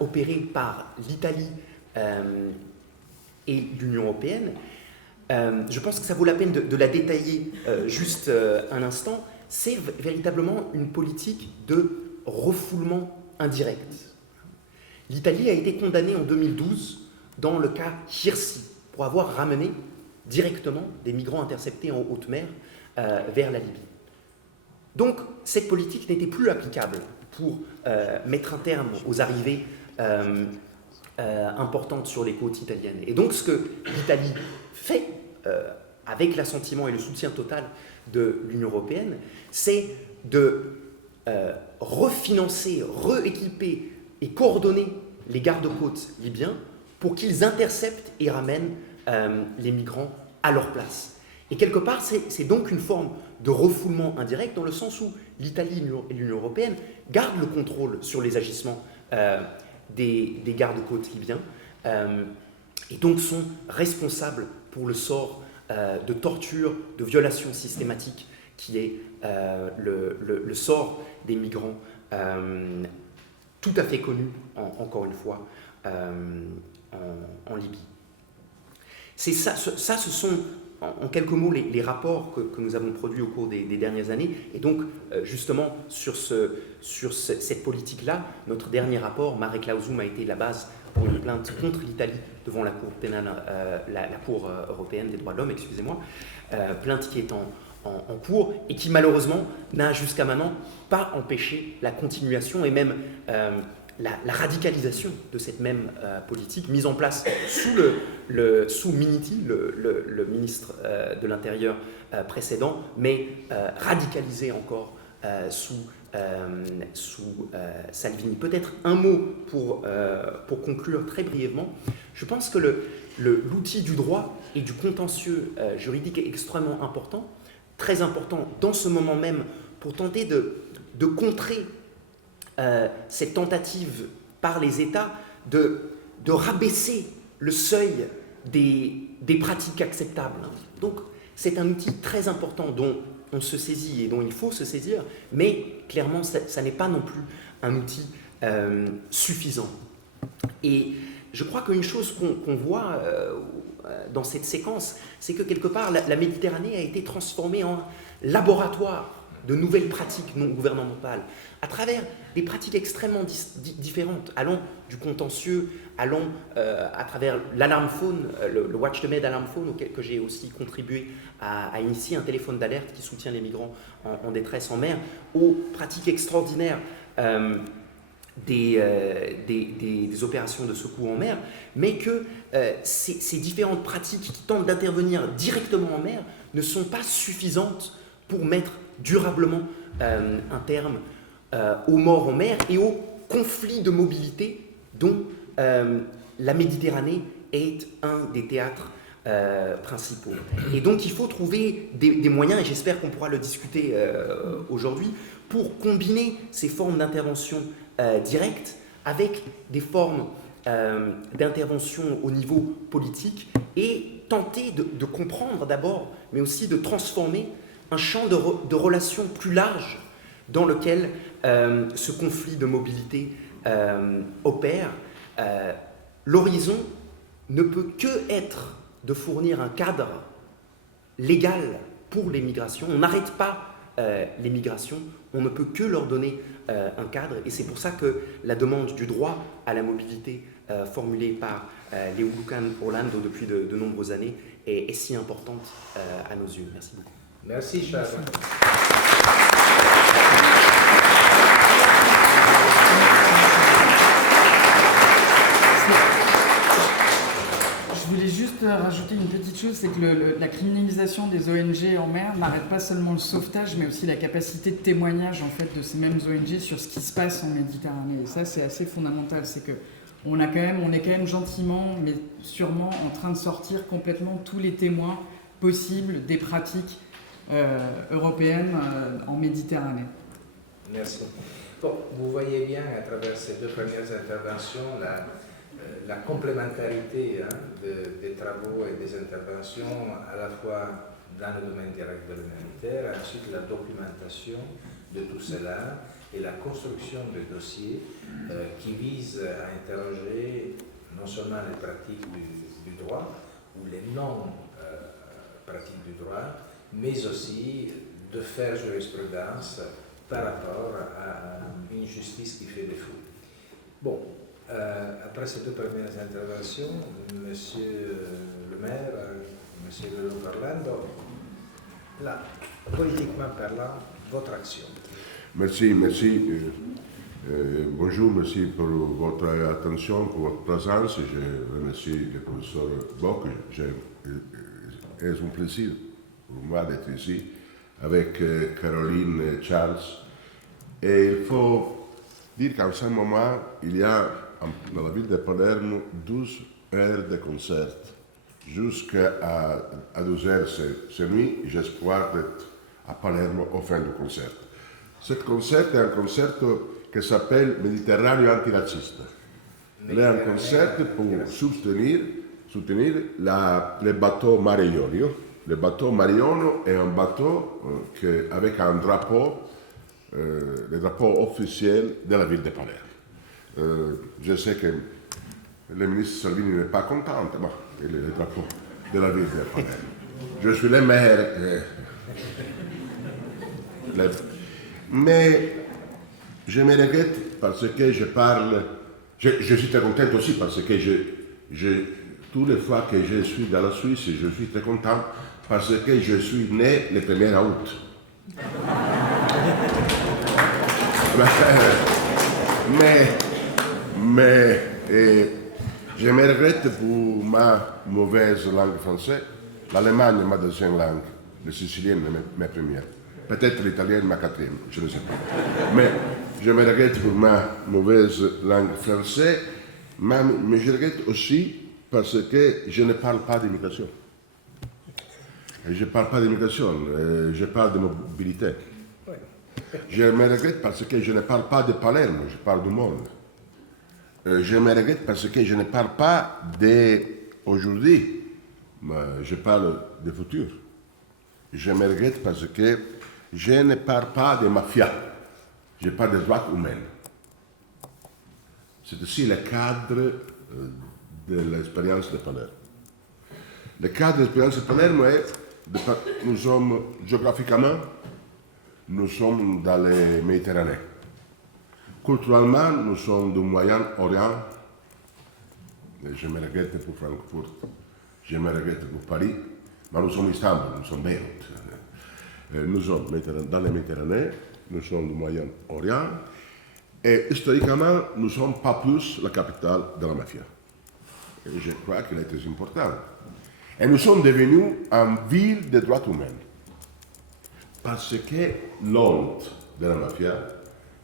opérée par l'Italie et l'Union européenne, je pense que ça vaut la peine de la détailler juste un instant, c'est véritablement une politique de refoulement indirect. L'Italie a été condamnée en 2012 dans le cas Hirsi, pour avoir ramené directement des migrants interceptés en haute mer vers la Libye. Donc, cette politique n'était plus applicable pour mettre un terme aux arrivées importantes sur les côtes italiennes. Et donc, ce que l'Italie fait, avec l'assentiment et le soutien total de l'Union européenne, c'est de refinancer, rééquiper et coordonner les gardes-côtes libyens pour qu'ils interceptent et ramènent les migrants à leur place. Et quelque part, c'est donc une forme de refoulement indirect, dans le sens où l'Italie et l'Union européenne gardent le contrôle sur les agissements des gardes-côtes libyens et donc sont responsables pour le sort de torture, de violation systématique qui est le sort des migrants, tout à fait connu, encore une fois, en Libye. C'est ça, ce sont en quelques mots les rapports que nous avons produits au cours des dernières années. Et donc, justement, sur cette politique-là, notre dernier rapport, Mare Clausum, a été la base pour une plainte contre l'Italie devant la Cour pénale, la Cour européenne des droits de l'homme, excusez-moi, plainte qui est en cours et qui malheureusement n'a jusqu'à maintenant pas empêché la continuation et même la radicalisation de cette même politique mise en place sous Minniti, le ministre de l'Intérieur précédent, mais radicalisée encore sous Salvini. Peut-être un mot pour conclure très brièvement. Je pense que l'outil du droit et du contentieux juridique est extrêmement important, très important dans ce moment même pour tenter de contrer cette tentative par les États de rabaisser le seuil des pratiques acceptables. Donc c'est un outil très important dont on se saisit et dont il faut se saisir, mais clairement ça n'est pas non plus un outil suffisant. Et je crois qu'une chose qu'on voit dans cette séquence, c'est que quelque part la Méditerranée a été transformée en laboratoire de nouvelles pratiques non gouvernementales, à travers des pratiques extrêmement différentes, allant du contentieux, allant à travers l'alarme phone, le Watch the Med alarm phone, auquel que j'ai aussi contribué à initier, un téléphone d'alerte qui soutient les migrants en détresse en mer, aux pratiques extraordinaires des opérations de secours en mer, mais que ces différentes pratiques qui tentent d'intervenir directement en mer ne sont pas suffisantes pour mettre durablement un terme aux morts en mer et aux conflits de mobilité dont la Méditerranée est un des théâtres principaux. Et donc il faut trouver des moyens, et j'espère qu'on pourra le discuter aujourd'hui, pour combiner ces formes d'intervention directe avec des formes d'intervention au niveau politique et tenter de comprendre d'abord, mais aussi de transformer un champ de relations plus large dans lequel ce conflit de mobilité opère. L'horizon ne peut que être de fournir un cadre légal pour les migrations. On n'arrête pas les migrations, on ne peut que leur donner un cadre, et c'est pour ça que la demande du droit à la mobilité formulée par Leo Lucan Orlando depuis de nombreuses années est si importante à nos yeux. Merci beaucoup. Merci, Charles. Je voulais juste rajouter une petite chose, c'est que la criminalisation des ONG en mer n'arrête pas seulement le sauvetage, mais aussi la capacité de témoignage en fait, de ces mêmes ONG sur ce qui se passe en Méditerranée. Et ça, c'est assez fondamental. C'est que on est quand même gentiment, mais sûrement en train de sortir complètement tous les témoins possibles des pratiques européennes en Méditerranée. Merci. Bon, vous voyez bien à travers ces deux premières interventions la complémentarité des travaux et des interventions à la fois dans le domaine direct de l'humanitaire, ensuite la documentation de tout cela et la construction de dossiers qui visent à interroger non seulement les pratiques du droit ou les non-pratiques du droit, mais aussi de faire jurisprudence par rapport à une justice qui fait défaut. Bon, après ces deux premières interventions, Monsieur le maire, Monsieur Leo Orlando, là, politiquement parlant, votre action. Merci. Bonjour, merci pour votre attention, pour votre présence. Je remercie le professeur Bock. C'est un plaisir pour moi d'être ici avec Caroline et Charles. Et il faut dire qu'en ce moment, il y a dans la ville de Palerme 12 heures de concert. Jusqu'à 12 heures cette nuit, j'espère être à Palerme au fin du concert. Ce concert est un concert qui s'appelle Méditerranée antiraciste. Il est un concert pour soutenir les bateaux Mare Ionio, Le bateau Mariano est un bateau avec un drapeau, le drapeau officiel de la ville de Palerme. Je sais que le ministre Salvini n'est pas content, mais il est le drapeau de la ville de Palerme. Je suis le maire. Mais je me regrette parce que je parle. Je suis très content aussi parce que toutes les fois que je suis dans la Suisse, je suis très content parce que je suis né le 1er août. Mais je me regrette pour ma mauvaise langue française. L'Allemagne est ma deuxième langue, le sicilien est ma première. Peut-être l'italien ma quatrième, je ne sais pas. Mais je me regrette pour ma mauvaise langue française, mais je regrette aussi parce que je ne parle pas d'immigration. Je ne parle pas d'immigration, je parle de mobilité. Je me regrette parce que je ne parle pas de Palerme, je parle du monde. Je me regrette parce que je ne parle pas d'aujourd'hui, mais je parle du futur. Je me regrette parce que je ne parle pas de mafia, je parle des droits humains. C'est aussi le cadre de l'expérience de Palerme. Le cadre de l'expérience de Palerme est, nous sommes géographiquement, nous sommes dans les Méditerranée. Culturellement, nous sommes du Moyen-Orient. Je me regrette pour Francfort, je me regrette pour Paris, mais nous sommes Istanbul, nous sommes Beyrouth. Nous sommes dans les Méditerranée, nous sommes du Moyen-Orient, et historiquement, nous ne sommes pas plus la capitale de la mafia. Et je crois qu'il est très important. Et nous sommes devenus une ville de droits humains. Parce que l'honte de la mafia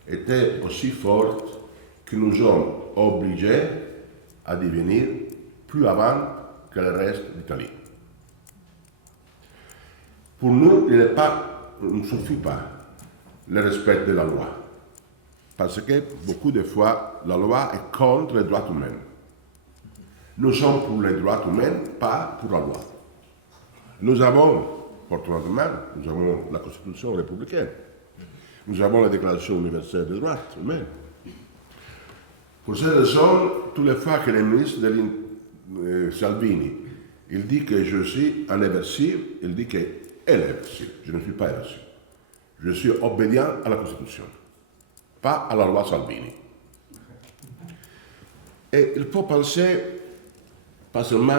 était aussi forte que nous sommes obligés à devenir plus avant que le reste d'Italie. Pour nous, il ne suffit pas le respect de la loi. Parce que beaucoup de fois, la loi est contre les droits humains. Nous sommes pour les droits humains, pas pour la loi. Nous avons, fortunément, nous avons la Constitution républicaine. Nous avons la Déclaration universelle des droits humains. Pour cette raison, toutes les fois que le ministre Salvini il dit que je suis un éversif, il dit qu'elle est éversive. Je ne suis pas éversif. Je suis obédiant à la Constitution, pas à la loi Salvini. Et il faut penser, pas seulement,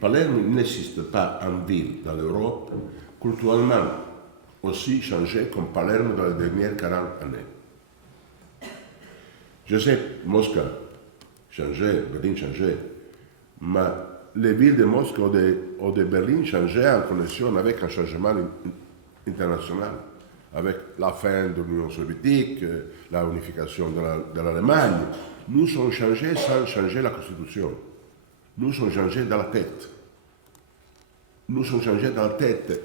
Palerme n'existe pas en ville dans l'Europe, culturellement aussi changé comme Palerme dans les dernières 40 années. Je sais, Moscou changeait, Berlin changeait, mais les villes de Moscou ou de Berlin changeaient en connexion avec un changement international, avec la fin de l'Union soviétique, la unification de l'Allemagne. Nous sommes changés sans changer la Constitution. Nous sommes changés dans la tête. Nous sommes changés dans la tête.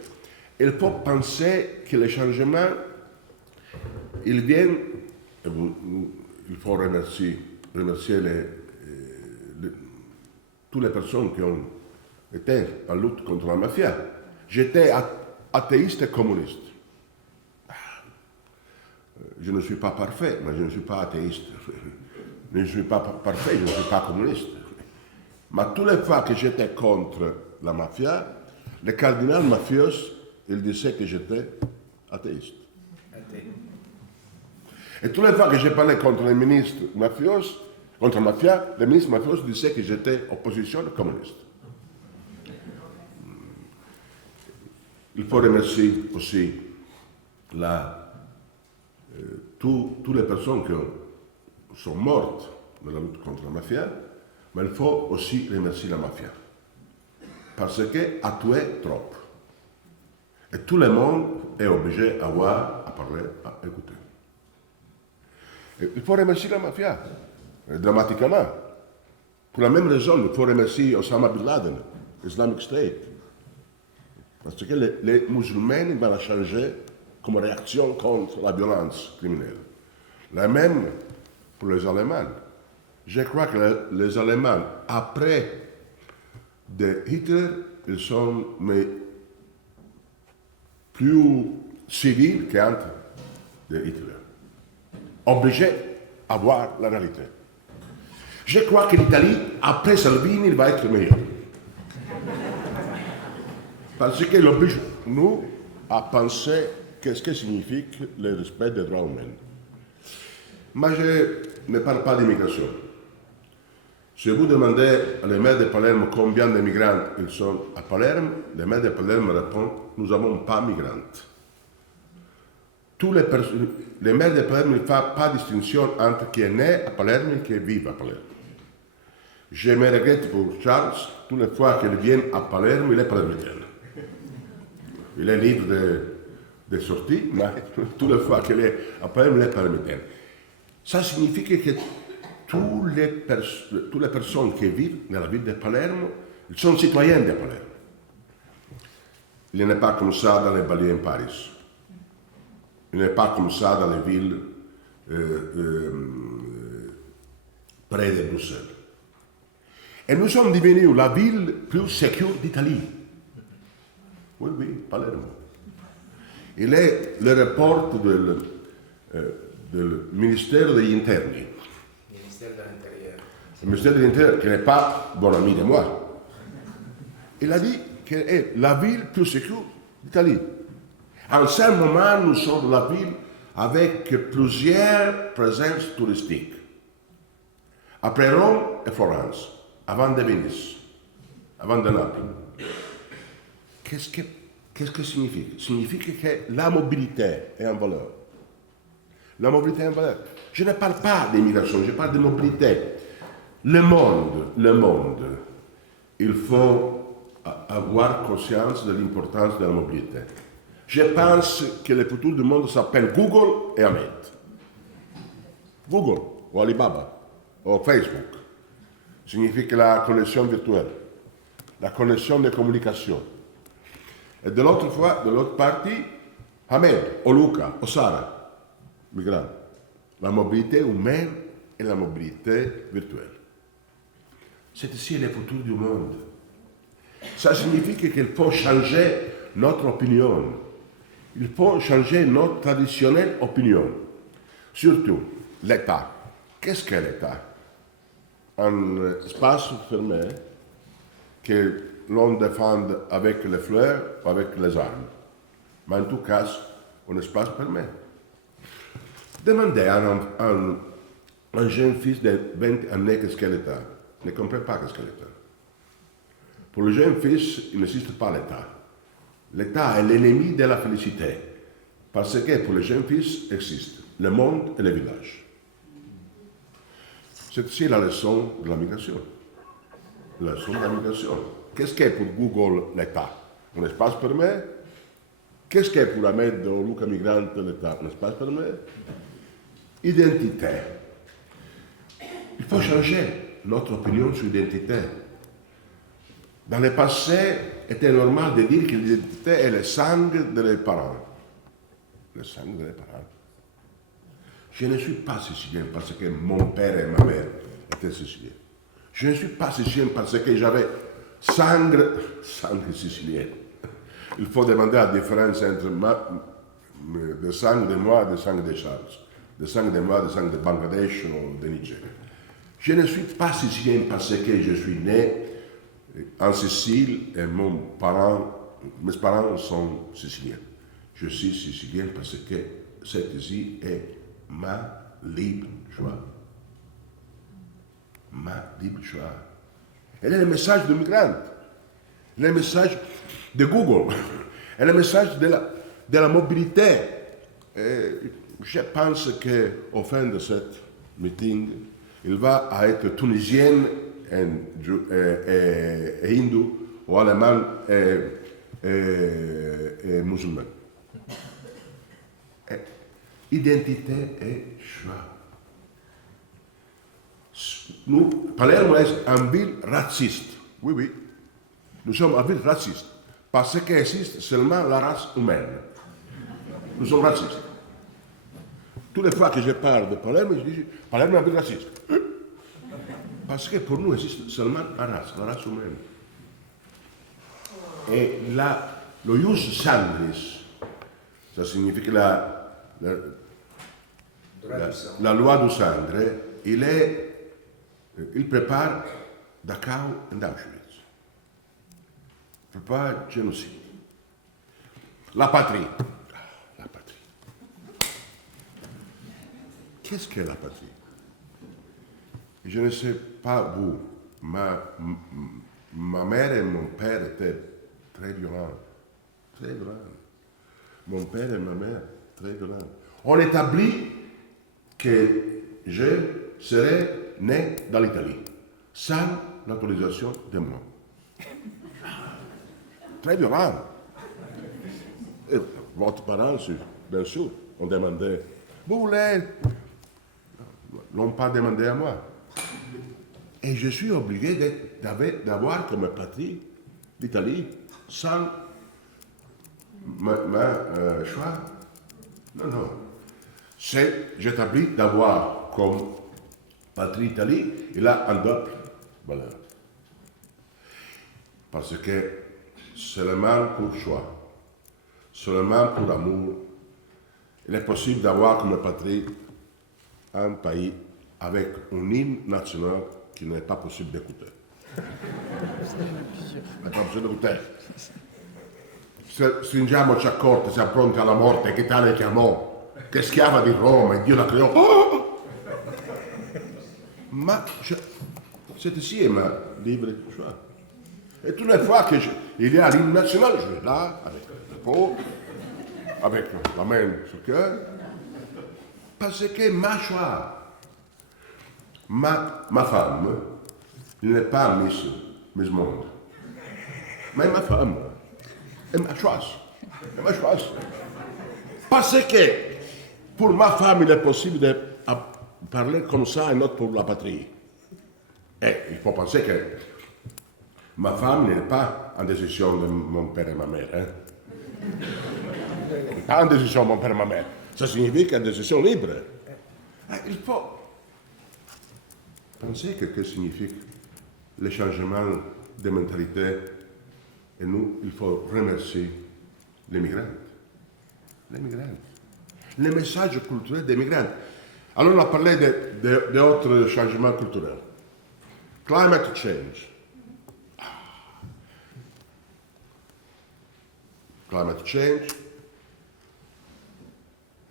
Il faut penser que les changements, ils viennent, il faut remercier toutes les personnes qui ont été en lutte contre la mafia. J'étais athéiste et communiste. Je ne suis pas parfait, mais je ne suis pas athéiste. Je ne suis pas parfait, je ne suis pas communiste. Mais toutes les fois que j'étais contre la mafia, le cardinal mafieux, il disait que j'étais athéiste. Et toutes les fois que j'ai parlé contre les ministres mafieux, contre la mafia, les ministres mafieux disaient que j'étais opposition communiste. Il faut remercier aussi toutes les personnes qui sont mortes dans la lutte contre la mafia, mais il faut aussi remercier la mafia. Parce qu'elle a tué trop. Et tout le monde est obligé à voir, à parler, à écouter. Et il faut remercier la mafia, dramatiquement. Pour la même raison, il faut remercier Osama Bin Laden, Islamic State. Parce que les musulmans vont changer comme réaction contre la violence criminelle. La même pour les Allemands. Je crois que les Allemands, après de Hitler, ils sont plus civil qu'entre Hitler. Obligé à voir la réalité. Je crois que l'Italie, après Salvini, va être meilleure. Parce qu'elle oblige nous à penser qu'est-ce que signifie le respect des droits humains. Mais je ne parle pas d'immigration. Si vous demandez à les maires de Palerme combien de migrants ils sont à Palerme, les maires de Palerme répondent « nous n'avons pas de migrantes ». Les maires de Palerme ne font pas de distinction entre qui est né à Palerme et qui vit à Palerme. Je me regrette pour Charles, toutes les fois qu'il vient à Palerme, il est palermitaine. Il est libre de sortie, mais toutes les fois qu'il est à Palerme, il est palermitaine. Ça signifie que toutes les personnes qui vivent dans la ville de Palerme, ils sont citoyens de Palerme. Il n'est pas comme ça dans les banlieues de Paris. Il n'est pas comme ça dans les villes près de Bruxelles. Et nous sommes devenus la ville plus sécure d'Italie. Oui, Palerme. Il est le rapport du ministère de l'Interni. Ministère de l'Intérieur. Le ministère de l'Intérieur, qui n'est pas bon ami de moi. Il a dit qu'elle est la ville plus sécure d'Italie. En ce moment, nous sommes la ville avec plusieurs présences touristiques. Après Rome et Florence, avant de Venise, avant de Naples. Qu'est-ce que signifie? Signifie que la mobilité est en valeur. La mobilité est en valeur. Je ne parle pas d'immigration, je parle de mobilité. Le monde, il faut avoir conscience de l'importance de la mobilité. Je pense que le futur du monde s'appelle Google et Ahmed. Google, ou Alibaba, ou Facebook, signifie que la connexion virtuelle, la connexion de communication. Et de l'autre partie, Ahmed, ou Luca, ou Sarah, migrants. La mobilité humaine et la mobilité virtuelle. C'est ici le futur du monde. Ça signifie qu'il faut changer notre opinion. Il faut changer notre traditionnelle opinion. Surtout, l'État. Qu'est-ce qu'est l'État? Un espace fermé que l'on défend avec les fleurs ou avec les armes. Mais en tout cas, un espace fermé. Demandez à un jeune fils de 20 années qu'est-ce qu'est l'État. Il ne comprend pas qu'est-ce qu'est l'État. Pour le jeune fils, il n'existe pas l'État. L'État est l'ennemi de la félicité. Parce que pour le jeune fils existe le monde et le village. C'est ici la leçon de la migration. La leçon de la migration. Qu'est-ce qu'est pour Google l'État? Un espace fermé? Qu'est-ce qu'est pour Ahmed ou Luca Migrante l'État? Un espace fermé? Identité. Il faut changer notre opinion sur l'identité. Dans le passé, il était normal de dire que l'identité est le sang des parents. Le sang des parents. Je ne suis pas sicilien parce que mon père et ma mère étaient siciliens. Je ne suis pas sicilien parce que j'avais sang sicilien. Il faut demander la différence entre le sang de moi et le sang de Charles. Le sang de moi et le sang de Bangladesh ou de Nigeria. Je ne suis pas sicilien parce que je suis né en Sicile et mes parents sont siciliens. Je suis sicilien parce que cette ici est ma libre choix. Ma libre choix. Elle est le message de migrants, le message de Google, et le message de la mobilité. Et je pense qu'au fin de cette meeting, il va être tunisien et hindou, ou allemand et musulman. Identité et choix. Nous, Palerme est une ville raciste. Oui. Nous sommes une ville raciste. Parce qu'existe seulement la race humaine. Nous sommes racistes. Toutes les fois que je parle de Palerme, je dis Palerme est une ville raciste. Parce que pour nous, il existe seulement la race humaine. Et le jus sanguis Ça signifie que Droit du sang. la loi du Sandre, il prépare Dachau et Auschwitz. Il prépare génocide. La patrie. La patrie. Qu'est-ce que la patrie? Je ne sais pas vous, ma mère et mon père étaient très violents. Très violents. Mon père et ma mère, très violents. On établit que je serais né dans l'Italie, sans l'autorisation de moi. Très violent. Et votre parent, bien sûr, on demandait, vous voulez? L'ont pas demandé à moi. Et je suis obligé d'avoir comme patrie l'Italie sans ma choix. Non. J'établis d'avoir comme patrie l'Italie, il a un double valeur. Parce que seulement pour choix, seulement pour amour, il est possible d'avoir comme patrie un pays avec un hymne national qui n'est pas possible d'écouter. N'est pas possible d'écouter. Stringiamoci a corte, siamo pronti alla morte, che tale chiamò, che schiava di Roma, e Dio la creò. Oh! Ma c'est ici ma libre choix. Et toutes les fois qu'il y a l'hymne national, je vais là, avec le pot, avec la main sur le cœur, parce que ma choix. Ma femme, il n'est pas Miss Monde, mais ma femme, elle m'a choisi. Parce que pour ma femme, il est possible de parler comme ça et non pour la patrie. Et il faut penser que ma femme n'est pas en décision de mon père et ma mère. Pas en décision de mon père et ma mère. Ça signifie qu'une décision libre. Il faut penser que signifie le changement de mentalité. Et nous, il faut remercier les migrants. Les migrants. Les messages culturels des migrants. Alors on a parlé d'autres changements culturels. Climate change. Climate change.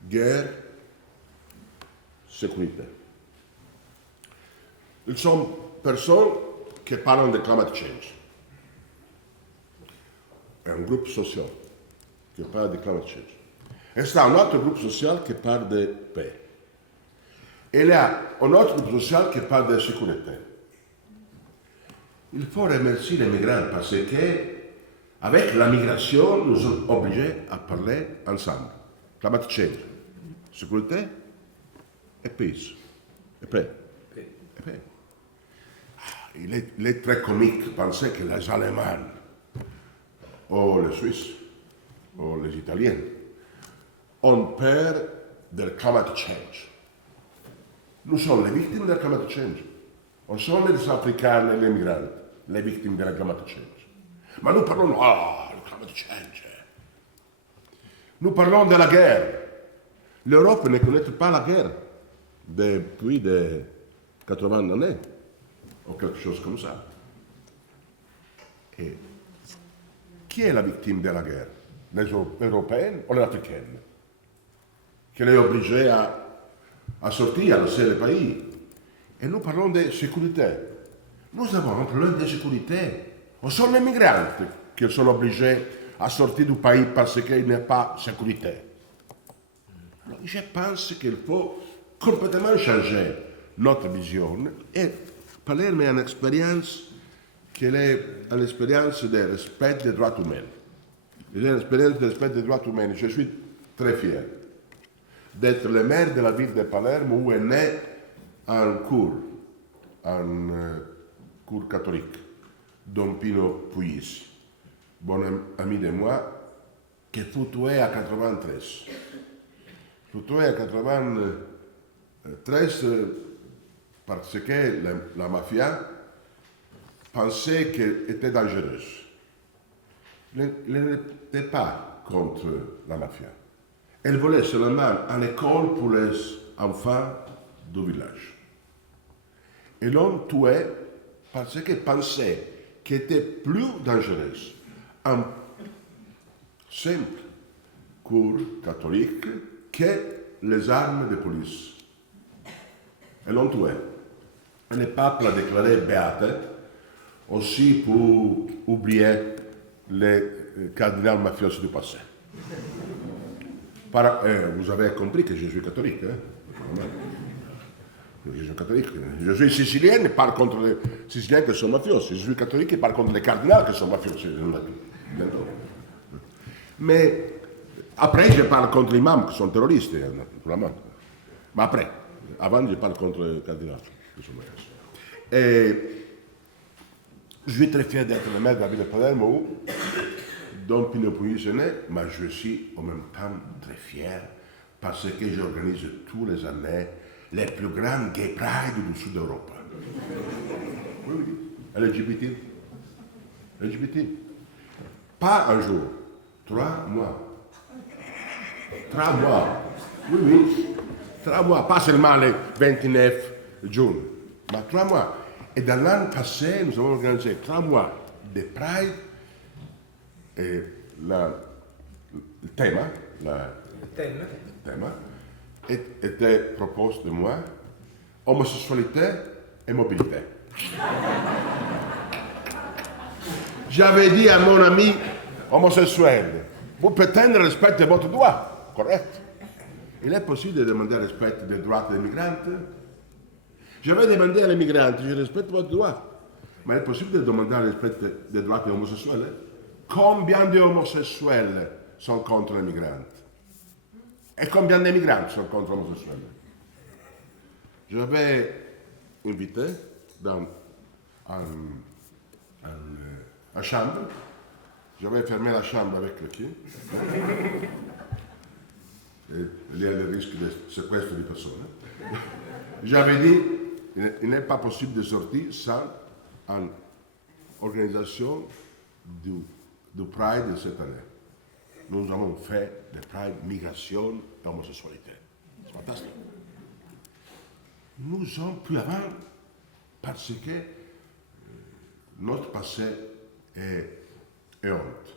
Guerre. Sécurité. Ils sont personnes qui parlent de climate change. Un groupe social qui parle de climate change. Et c'est un autre groupe social qui parle de paix. Et il y a un autre groupe social qui parle de sécurité. Il faut remercier les migrants parce que, avec la migration, nous sommes obligés à parler ensemble. Climate change, sécurité et peace. Et paix. Et paix. Il est très comique de penser que les Allemands, ou les Suisses, ou les Italiens, ont peur de climate change. Nous sommes les victimes de la climate change. On sommes les Africains et les migrants, les victimes de la climate change. Mais nous parlons, le climate change. Nous parlons de la guerre. L'Europe ne connaît pas la guerre depuis 80 années, ou quelque chose comme ça. Et qui est la victime de la guerre? Les Européens ou les Africaines? Qui est obligé à sortir, à laisser le pays. Et nous parlons de sécurité. Nous avons un problème de sécurité. Ce sont les migrants qui sont obligés à sortir du pays parce qu'il n'y a pas de sécurité. Alors, je pense qu'il faut complètement changer notre vision et parler d'une expérience qui est l'expérience de respect des droits humains. L'expérience de respect des droits humains. Je suis très fier d'être le maire de la ville de Palerme où est né un cours catholique, Don Pino Puglisi, bon ami de moi, qui fut tué à 93. Fut tué à 93 parce que la mafia pensait qu'elle était dangereuse. Il n'était pas contre la mafia. Elle volait seulement à l'école pour les enfants du village. Et l'on tuait parce qu'elle pensait qu'il était plus dangereux un simple cours catholique que les armes de police. Et l'on tuait. Et le pape l'a déclaré béate, aussi pour oublier les cardinals mafieux du passé. Vous avez compris que je suis catholique, hein? Je suis catholique. Je suis sicilien et parle contre les Siciliens qui sont mafieux. Je suis catholique et parle contre les cardinals qui sont mafieux. Mais après, je parle contre les imams qui sont terroristes, naturellement. Mais après, avant, je parle contre les cardinals qui sont mafieux. Et je suis très fier d'être le maire de la ville de Palermo, dont Pino Puglisi est né, mais je suis en même temps très fier parce que j'organise tous les années les plus grands gay pride du sud d'Europe. Oui, oui. LGBT. LGBT. Pas un jour, 3 mois. 3 mois. Oui, oui. 3 mois. Pas seulement le 29 juin, mais 3 mois. Et dans l'an passé, nous avons organisé 3 mois de pride. Et le thème était proposé de moi, homosexualité et mobilité. J'avais dit à mon ami homosexuel, vous peut-être respectez votre droit, correct. Il est possible de demander le respect des droits des migrantes. J'avais demandé à les migrantes, je respecte votre droit. Mais il est possible de demander le respect des droits des homosexuels. Combien d'homosexuels sont contre les migrantes? Et combien de migrants sont contre les homosexuels? J'avais invité dans une chambre. J'avais fermé la chambre avec le clé. Il y a le risque de séquestre des personnes. J'avais dit, il n'est pas possible de sortir sans une organisation du Pride de cette année. Nous avons fait le Pride migration et homosexualité. C'est fantastique. Nous sommes plus avant parce que notre passé est honte.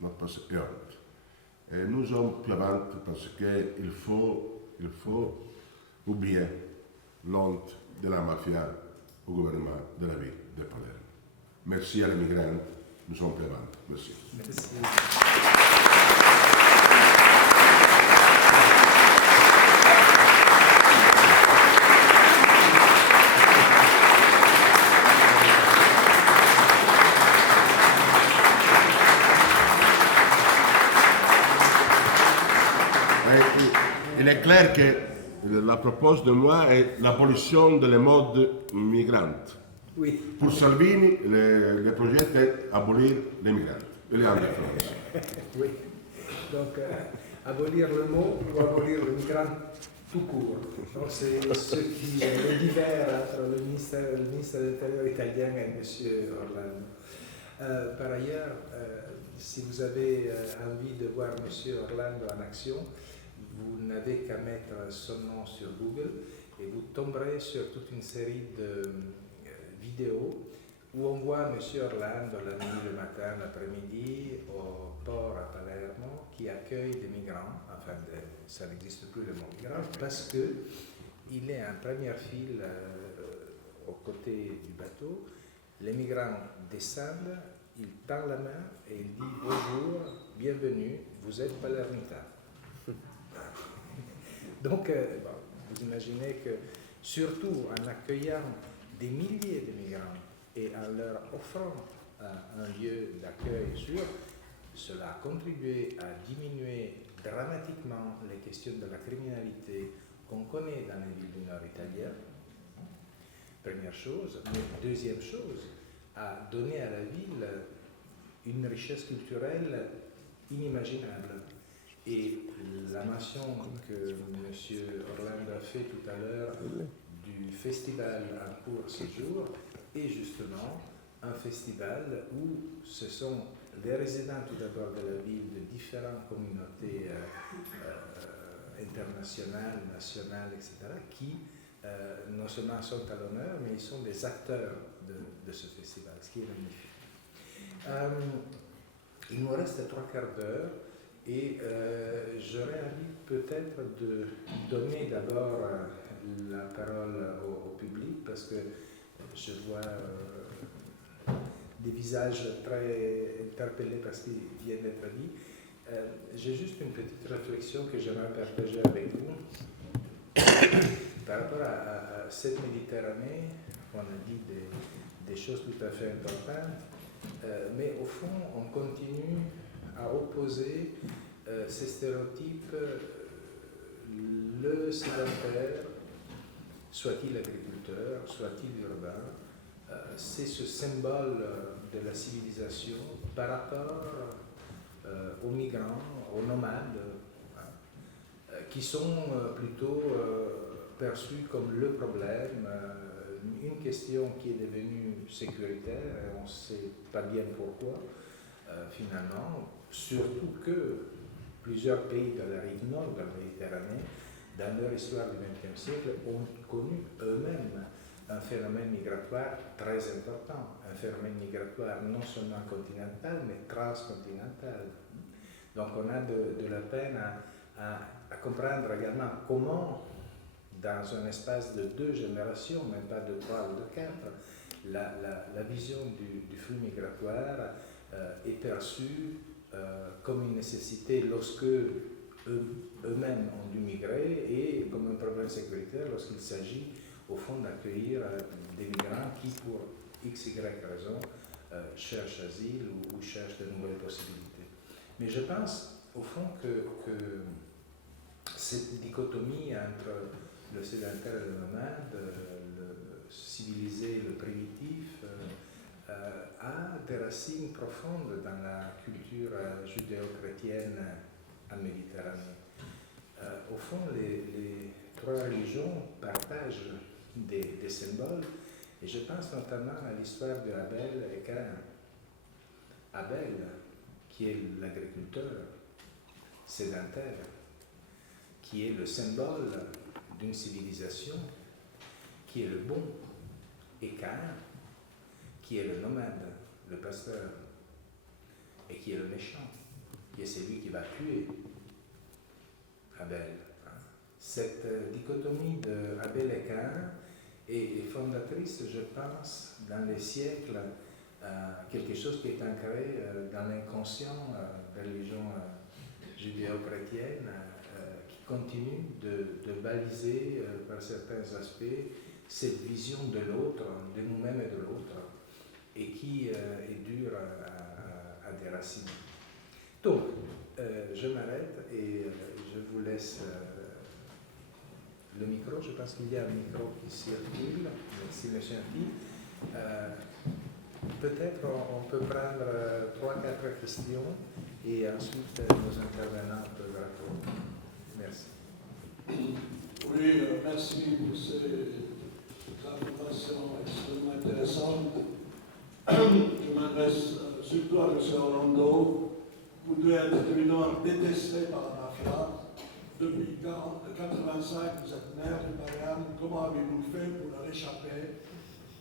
Notre passé est honte. Et nous sommes plus avant parce qu'il faut oublier l'honte de la mafia au gouvernement de la ville de Palerme. Merci à les migrants. Nous sommes plus avant. Merci. Merci. Il est clair que la proposition de moi est l'abolition de la mode migrante. Oui. Pour Salvini, le projet est abolir les migrants. Il est en différence. Oui. Donc, abolir le mot ou abolir le migrant tout court. Donc, c'est ce qui est divers entre le ministre de l'Intérieur italien et M. Orlando. Par ailleurs, si vous avez envie de voir M. Orlando en action, vous n'avez qu'à mettre son nom sur Google et vous tomberez sur toute une série de vidéos où on voit M. Orlando la nuit, le matin, l'après-midi au port à Palermo qui accueille des migrants, enfin ça n'existe plus le mot migrant parce qu'il est en première file aux côtés du bateau. Les migrants descendent, il tend la main et il dit bonjour, bienvenue, vous êtes palermitain. Donc, vous imaginez que, surtout en accueillant des milliers de migrants et en leur offrant un lieu d'accueil sûr, cela a contribué à diminuer dramatiquement les questions de la criminalité qu'on connaît dans les villes du nord italien. Première chose. Mais deuxième chose, a donné à la ville une richesse culturelle inimaginable. Et la mention que M. Orlando a fait tout à l'heure du festival en cours ce jour est justement un festival où ce sont les résidents tout d'abord de la ville, de différentes communautés internationales, nationales, etc., qui non seulement sont à l'honneur, mais ils sont des acteurs de ce festival, ce qui est magnifique. Il nous reste 3 quarts d'heure et j'aurais envie peut-être de donner d'abord la parole au public parce que je vois des visages très interpellés par ce qui vient d'être dit. J'ai juste une petite réflexion que j'aimerais partager avec vous. Par rapport à cette Méditerranée, on a dit des choses tout à fait importantes, mais au fond, on continue à opposer ces stéréotypes, le sédentaire, soit-il agriculteur, soit-il urbain, c'est ce symbole de la civilisation par rapport aux migrants, aux nomades, qui sont plutôt perçus comme le problème, une question qui est devenue sécuritaire, et on ne sait pas bien pourquoi, finalement, surtout que plusieurs pays de la rive nord de la Méditerranée, dans leur histoire du XXe siècle, ont connu eux-mêmes un phénomène migratoire très important, un phénomène migratoire non seulement continental, mais transcontinental. Donc on a de la peine à comprendre également comment, dans un espace de 2 générations, même pas de 3 ou de 4, la vision du flux migratoire est perçue comme une nécessité lorsque eux-mêmes ont dû migrer et comme un problème sécuritaire lorsqu'il s'agit au fond d'accueillir des migrants qui, pour x, y raison, cherchent asile ou cherchent de nouvelles possibilités. Mais je pense, au fond, que cette dichotomie entre le sédentaire et le nomade, le civilisé et le primitif, a des racines profondes dans la culture judéo-chrétienne en Méditerranée. Au fond, les 3 religions partagent des symboles, et je pense notamment à l'histoire de Abel et Caïn. Abel, qui est l'agriculteur sédentaire, qui est le symbole d'une civilisation, qui est le bon, et Caïn, qui est le nomade, le pasteur, et qui est le méchant, qui est celui qui va tuer Abel. Cette dichotomie de Abel et Caïn est fondatrice, je pense, dans les siècles, quelque chose qui est ancré dans l'inconscient de la religion judéo-chrétienne, qui continue de baliser par certains aspects cette vision de l'autre, de nous-mêmes et de l'autre, et qui est dure à des racines. Donc, je m'arrête et je vous laisse le micro. Je pense qu'il y a un micro qui circule. Merci, M. Anti. Peut-être on peut prendre 3-4 questions et ensuite nos intervenants peuvent répondre. Merci. Oui, merci pour ces informations extrêmement intéressantes. Je m'adresse surtout à M. Orlando. Vous devez être évidemment détesté par la mafia. Depuis 1985, vous êtes maire de Bayern. Comment avez-vous fait pour leur échapper?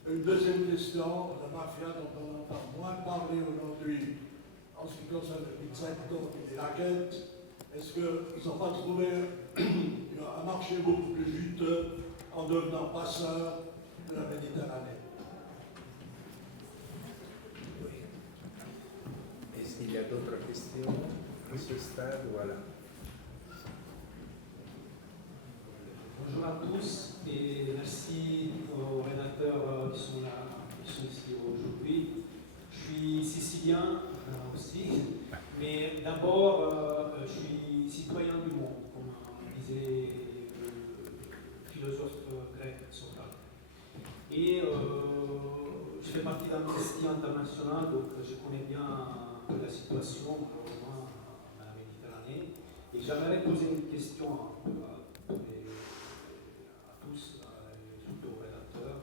Une deuxième question, la mafia dont on entend moins parler aujourd'hui en ce qui concerne le pizzetto et les raquettes. Est-ce qu'ils n'ont pas trouvé un marché beaucoup plus juteux en devenant passeurs de la Méditerranée? Est-ce qu'il y a d'autres questions à ce stade? Voilà. Bonjour à tous et merci aux rédacteurs qui sont là, qui sont ici aujourd'hui. Je suis sicilien aussi, mais d'abord je suis citoyen du monde, comme disait le philosophe grec Socrate. Et je fais partie d'Amnesty International, donc je connais bien la situation malheureusement à la Méditerranée. Et j'aimerais poser une question à tous, surtout aux rédacteurs.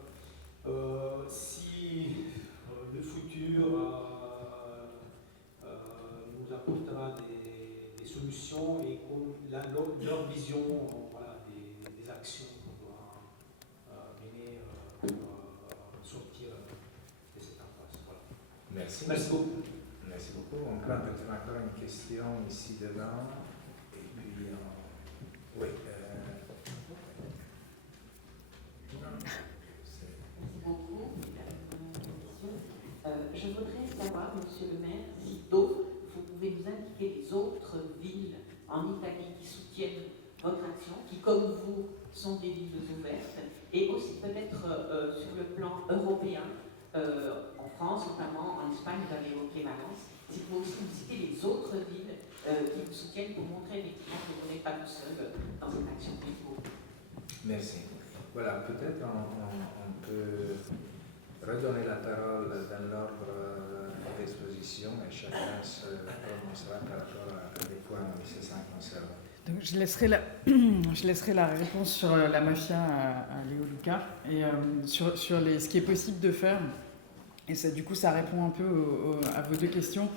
Si le futur disposition et leur vision voilà, des actions qu'on doit mener pour sortir de cette impasse. Voilà. Merci. Merci beaucoup. Merci beaucoup. On prend peut-être encore une question ici devant. Et puis, oui. Je voudrais savoir, Monsieur le maire, si vous pouvez nous indiquer les autres villes en Italie qui soutiennent votre action, qui, comme vous, sont des villes ouvertes, et aussi peut-être sur le plan européen, en France notamment, en Espagne, vous avez évoqué Valence, si vous pouvez aussi nous citer les autres villes qui vous soutiennent pour montrer effectivement que vous n'êtes pas tout seul dans cette action. Merci. Voilà, peut-être on peut redonner la parole dans l'ordre d'exposition et chacun se prononcera par rapport à des points nécessaires concernant. Donc, je laisserai la réponse sur la mafia à Léo Luca et sur ce qui est possible de faire. Et ça, du coup, ça répond un peu à vos deux questions.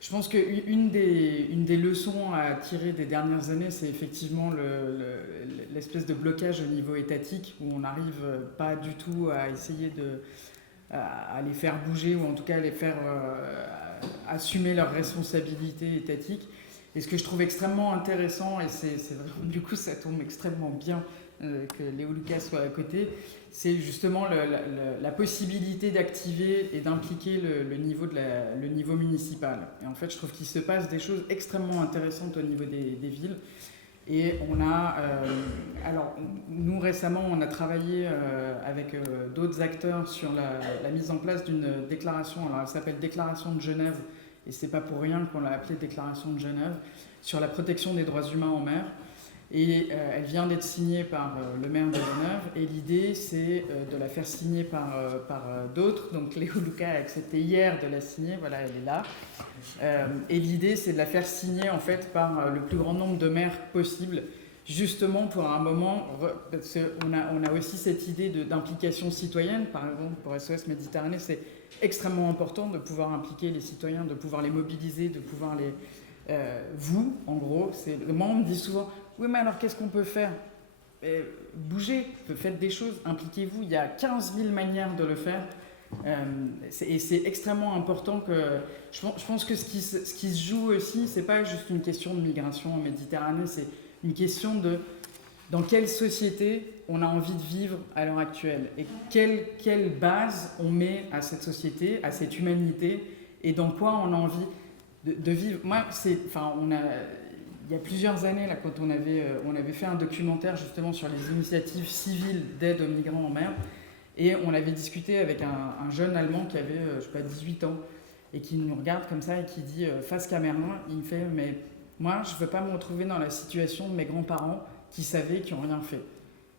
Je pense qu'une des leçons à tirer des dernières années, c'est effectivement l'espèce de blocage au niveau étatique où on n'arrive pas du tout à essayer à les faire bouger ou en tout cas à les faire assumer leurs responsabilités étatiques. Et ce que je trouve extrêmement intéressant, et c'est vraiment, du coup ça tombe extrêmement bien que Léo Luca soit à côté, c'est justement la possibilité d'activer et d'impliquer le niveau municipal. Et en fait, je trouve qu'il se passe des choses extrêmement intéressantes au niveau des villes. Et on a, alors nous récemment, on a travaillé avec d'autres acteurs sur la mise en place d'une déclaration. Alors elle s'appelle Déclaration de Genève, et c'est pas pour rien qu'on l'a appelée Déclaration de Genève, sur la protection des droits humains en mer. Et elle vient d'être signée par le maire de Genève, et l'idée c'est de la faire signer par d'autres. Donc Léo Luca a accepté hier de la signer, voilà, elle est là. Et l'idée c'est de la faire signer en fait par le plus grand nombre de maires possible, justement pour un moment, parce qu'on a aussi cette idée d'implication citoyenne. Par exemple pour SOS Méditerranée, c'est extrêmement important de pouvoir impliquer les citoyens, de pouvoir les mobiliser, de pouvoir les... vous, en gros, moi on me dit souvent « Oui, mais alors qu'est-ce qu'on peut faire ?» Bougez, faites des choses, impliquez-vous. Il y a 15 000 manières de le faire. Et c'est extrêmement important que... Je pense que ce qui se joue aussi, c'est pas juste une question de migration en Méditerranée, c'est une question de dans quelle société on a envie de vivre à l'heure actuelle et quelle base on met à cette société, à cette humanité, et dans quoi on a envie de vivre. Moi, il y a plusieurs années, là, quand on avait fait un documentaire justement sur les initiatives civiles d'aide aux migrants en mer, et on avait discuté avec un jeune Allemand qui avait, je sais pas, 18 ans, et qui nous regarde comme ça et qui dit, face caméra, il me fait « Mais moi, je veux pas me retrouver dans la situation de mes grands-parents qui savaient, qui n'ont rien fait.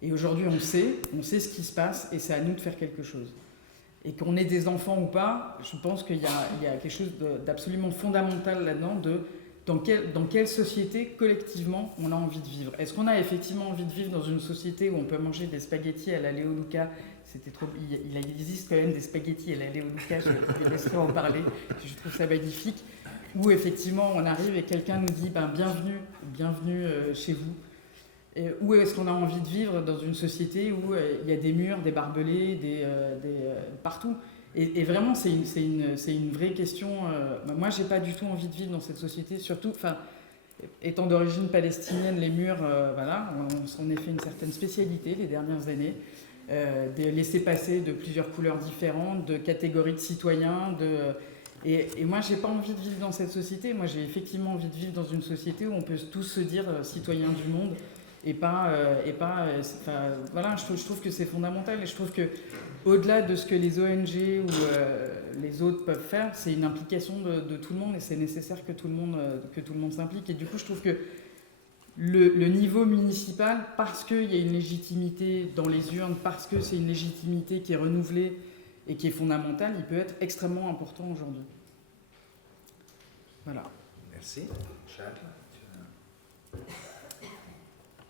Et aujourd'hui, on sait ce qui se passe, et c'est à nous de faire quelque chose. » Et qu'on ait des enfants ou pas, je pense qu'il y a quelque chose d'absolument fondamental là-dedans, dans quelle société, collectivement, on a envie de vivre. Est-ce qu'on a effectivement envie de vivre dans une société où on peut manger des spaghettis à la Léo Luca? Il existe quand même des spaghettis à la Léo Luca, je vais laisser en parler, je trouve ça magnifique. Où effectivement, on arrive et quelqu'un nous dit bienvenue chez vous. Et où est-ce qu'on a envie de vivre dans une société où il y a des murs, des barbelés, partout. Et vraiment, c'est une vraie question. Moi, j'ai pas du tout envie de vivre dans cette société, surtout, étant d'origine palestinienne, les murs, voilà, on a fait une certaine spécialité les dernières années, de laisser passer de plusieurs couleurs différentes, de catégories de citoyens, et moi, j'ai pas envie de vivre dans cette société. Moi, j'ai effectivement envie de vivre dans une société où on peut tous se dire citoyens du monde. Voilà, je trouve que c'est fondamental, et je trouve que au-delà de ce que les ONG ou les autres peuvent faire, c'est une implication de tout le monde, et c'est nécessaire que tout le monde s'implique. Et du coup, je trouve que le niveau municipal, parce qu'il y a une légitimité dans les urnes, parce que c'est une légitimité qui est renouvelée et qui est fondamentale, il peut être extrêmement important aujourd'hui. Voilà. Merci. Charles.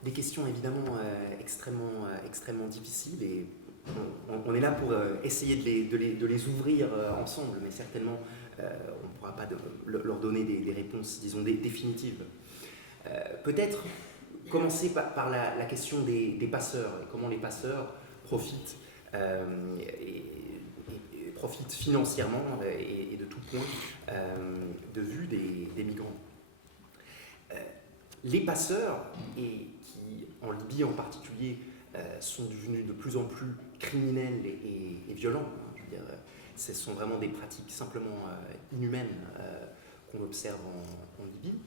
Des questions évidemment extrêmement difficiles, et on est là pour essayer de les ouvrir ensemble, mais certainement on ne pourra pas leur donner des réponses, disons, définitives. Peut-être commencer par la question des passeurs, et comment les passeurs profitent, profitent financièrement et de tout point de vue des migrants. Les passeurs, et qui en Libye en particulier sont devenus de plus en plus criminels et violents, je veux dire, ce sont vraiment des pratiques simplement inhumaines qu'on observe en Libye.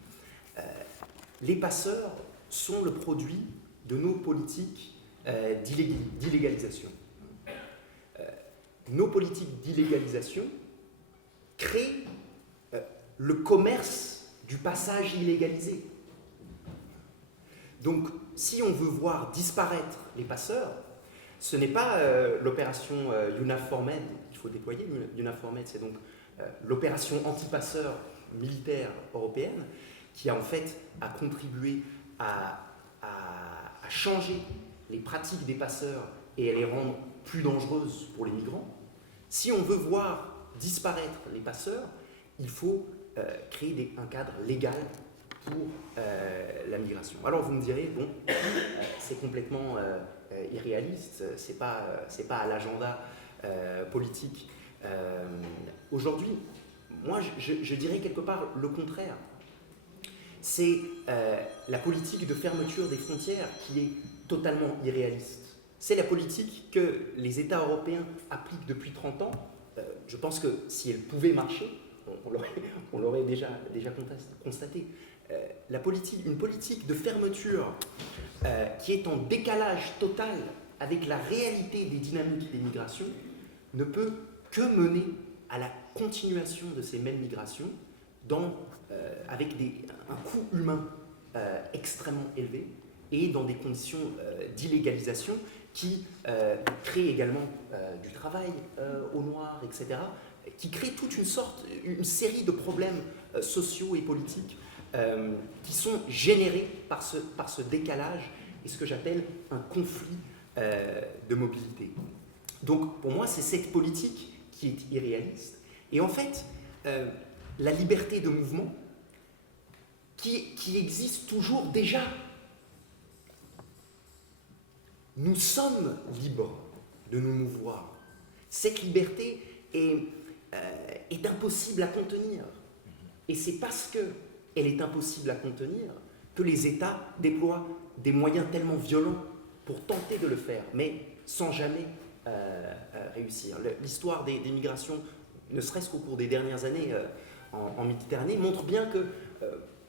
Les passeurs sont le produit de nos politiques d'illégalisation. Nos politiques d'illégalisation créent le commerce du passage illégalisé. Donc, si on veut voir disparaître les passeurs, ce n'est pas l'opération EUNAVFOR Med qu'il faut déployer. EUNAVFOR Med, c'est donc l'opération anti-passeurs militaire européenne qui a en fait contribué à changer les pratiques des passeurs et à les rendre plus dangereuses pour les migrants. Si on veut voir disparaître les passeurs, il faut créer un cadre légal pour la migration. Alors vous me direz, bon, c'est complètement irréaliste, c'est pas à l'agenda politique. Aujourd'hui, moi je dirais quelque part le contraire. C'est la politique de fermeture des frontières qui est totalement irréaliste. C'est la politique que les États européens appliquent depuis 30 ans. Je pense que si elle pouvait marcher, on l'aurait déjà constaté. Une politique de fermeture qui est en décalage total avec la réalité des dynamiques des migrations ne peut que mener à la continuation de ces mêmes migrations avec un coût humain extrêmement élevé et dans des conditions d'illégalisation qui créent également du travail au noir, etc., qui créent toute une série de problèmes sociaux et politiques qui sont générés par ce décalage et ce que j'appelle un conflit de mobilité. Donc pour moi, c'est cette politique qui est irréaliste. Et en fait, la liberté de mouvement qui existe toujours déjà. Nous sommes libres de nous mouvoir. Cette liberté est impossible à contenir. Et c'est parce qu'elle est impossible à contenir que les États déploient des moyens tellement violents pour tenter de le faire, mais sans jamais réussir. L'histoire des migrations, ne serait-ce qu'au cours des dernières années en Méditerranée, montre bien que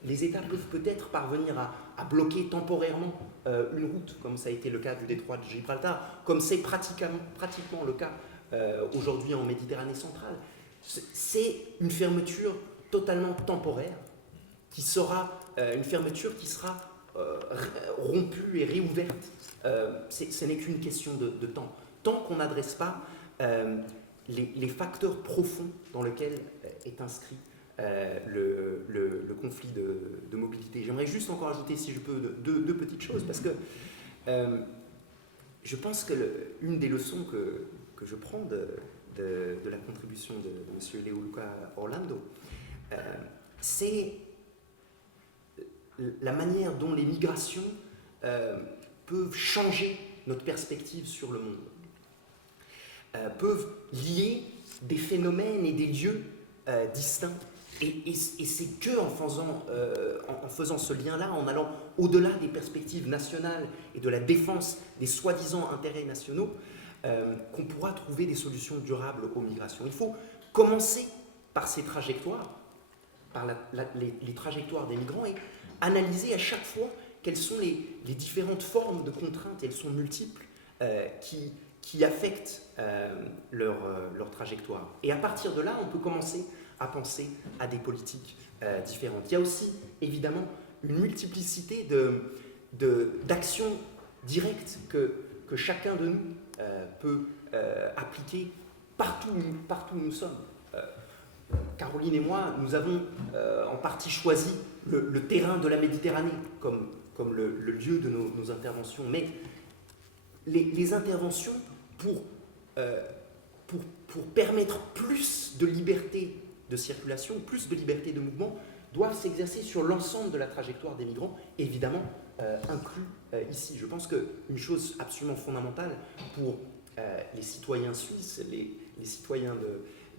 les États peuvent peut-être parvenir à bloquer temporairement une route, comme ça a été le cas du détroit de Gibraltar, comme c'est pratiquement le cas aujourd'hui en Méditerranée centrale. C'est une fermeture totalement temporaire, qui sera une fermeture qui sera rompue et réouverte. Ce n'est qu'une question de temps. Tant qu'on n'adresse pas les facteurs profonds dans lesquels est inscrit le conflit de mobilité. J'aimerais juste encore ajouter, si je peux, deux petites choses, parce que je pense que une des leçons que je prends de la contribution de M. Leoluca Orlando, c'est la manière dont les migrations peuvent changer notre perspective sur le monde, peuvent lier des phénomènes et des lieux distincts. Et c'est qu'en faisant ce lien-là, en allant au-delà des perspectives nationales et de la défense des soi-disant intérêts nationaux, qu'on pourra trouver des solutions durables aux migrations. Il faut commencer par ces trajectoires, par les trajectoires des migrants, et analyser à chaque fois quelles sont les différentes formes de contraintes, elles sont multiples, qui affectent leur trajectoire. Et à partir de là, on peut commencer à penser à des politiques différentes. Il y a aussi, évidemment, une multiplicité d'actions directes que chacun de nous peut appliquer partout où nous sommes. Caroline et moi, nous avons en partie choisi le terrain de la Méditerranée comme le lieu de nos interventions, mais les interventions pour permettre plus de liberté de circulation, plus de liberté de mouvement, doivent s'exercer sur l'ensemble de la trajectoire des migrants, évidemment inclus ici. Je pense qu'une chose absolument fondamentale pour les citoyens suisses, les citoyens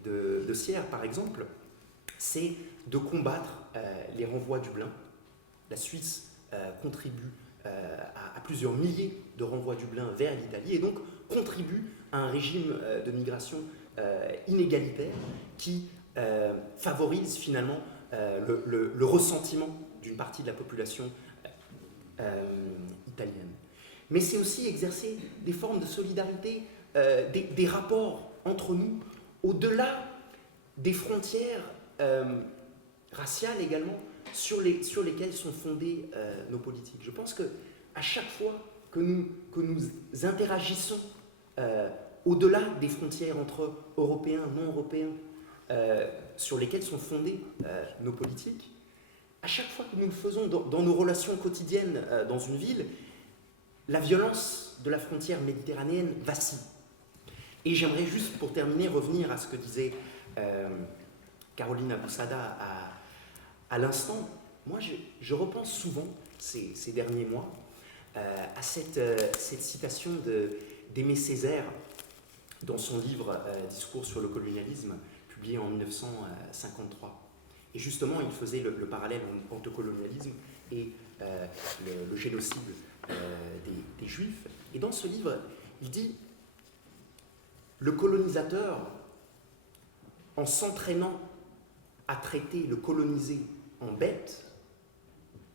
de Sierre par exemple, c'est de combattre les renvois Dublin. La Suisse contribue à plusieurs milliers de renvois Dublin vers l'Italie et donc contribue à un régime de migration inégalitaire qui favorise finalement le ressentiment d'une partie de la population italienne. Mais c'est aussi exercer des formes de solidarité, des rapports entre nous, au-delà des frontières raciales également, sur lesquelles sont fondées nos politiques. Je pense qu'à chaque fois que nous interagissons au-delà des frontières entre Européens, non-Européens, sur lesquelles sont fondées nos politiques, à chaque fois que nous le faisons dans nos relations quotidiennes dans une ville, la violence de la frontière méditerranéenne vacille. Et j'aimerais juste, pour terminer, revenir à ce que disait Caroline Aboussada à l'instant. Moi, je repense souvent, ces derniers mois, à cette citation d'Aimé Césaire dans son livre « Discours sur le colonialisme », publié en 1953. Et justement, il faisait le parallèle entre le colonialisme et le génocide des Juifs. Et dans ce livre, il dit « Le colonisateur, en s'entraînant à traiter le colonisé en bête,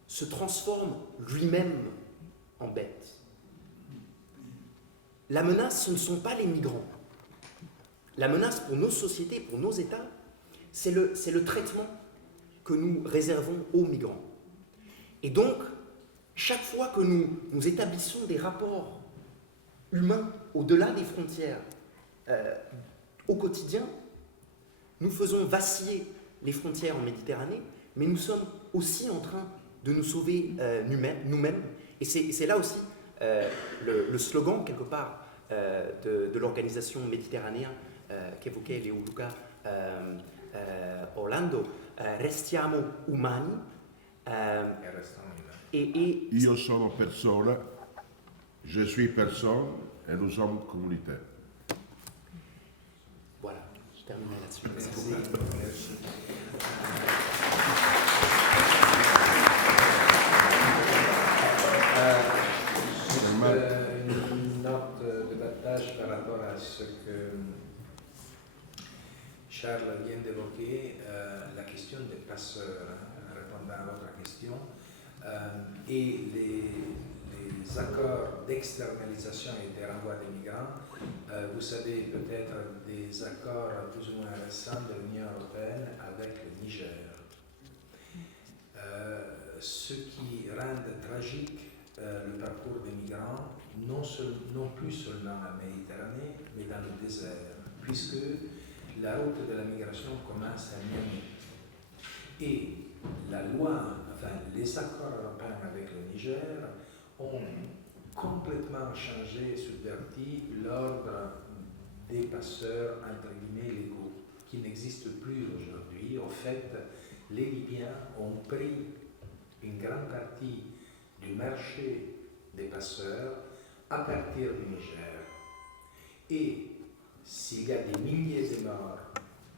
se transforme lui-même en bête. La menace, ce ne sont pas les migrants. La menace pour nos sociétés, pour nos États, c'est le traitement que nous réservons aux migrants. Et donc, chaque fois que nous établissons des rapports humains au-delà des frontières au quotidien, nous faisons vaciller les frontières en Méditerranée, mais nous sommes aussi en train de nous sauver nous-mêmes. Et c'est là aussi le slogan, quelque part, de l'organisation méditerranéenne qu'évoquait Leoluca Orlando, Restiamo umani. Io sono persona, je suis personne, et nous sommes communautaires. Voilà, je terminerai là-dessus. Merci. Une note de partage par rapport à ce que Charles vient d'évoquer, la question des passeurs, en répondant à votre question, et les accords d'externalisation et de renvoi des migrants. Vous savez peut-être des accords plus ou moins récents de l'Union européenne avec le Niger. Ce qui rend tragique le parcours des migrants, non plus seulement en Méditerranée, mais dans le désert, puisque la route de la migration commence à Niamey. Et la loi, enfin les accords européens avec le Niger ont complètement changé, subverti l'ordre des passeurs entre guillemets légaux, qui n'existent plus aujourd'hui. En fait, les Libyens ont pris une grande partie du marché des passeurs à partir du Niger. Et s'il y a des milliers de morts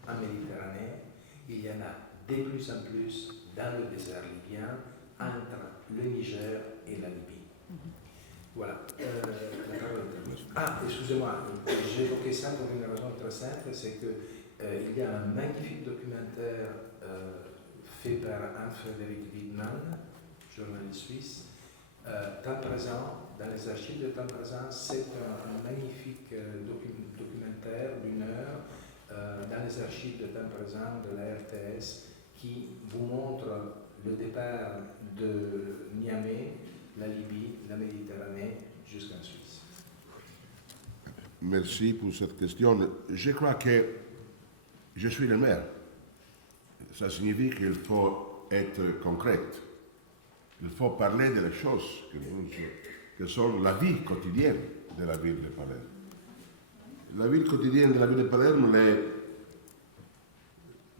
en Méditerranée, il y en a de plus en plus dans le désert libyen, entre le Niger et la Libye. Voilà. La parole est à vous. Excusez-moi, j'ai évoqué ça pour une raison très simple, c'est qu'il y a un magnifique documentaire fait par Anne-Frédéric Wiedmann, journaliste suisse, Temps présent, dans les archives de Temps présent. C'est un magnifique documentaire d'une heure dans les archives de Temps présent de la RTS qui vous montre le départ de Niamey, la Libye, la Méditerranée, jusqu'en Suisse. Merci pour cette question. Je crois que je suis le maire. Ça signifie qu'il faut être concret. Il faut parler des choses que sont la vie quotidienne de la ville de Palerme. La vie quotidienne de la ville de Palerme est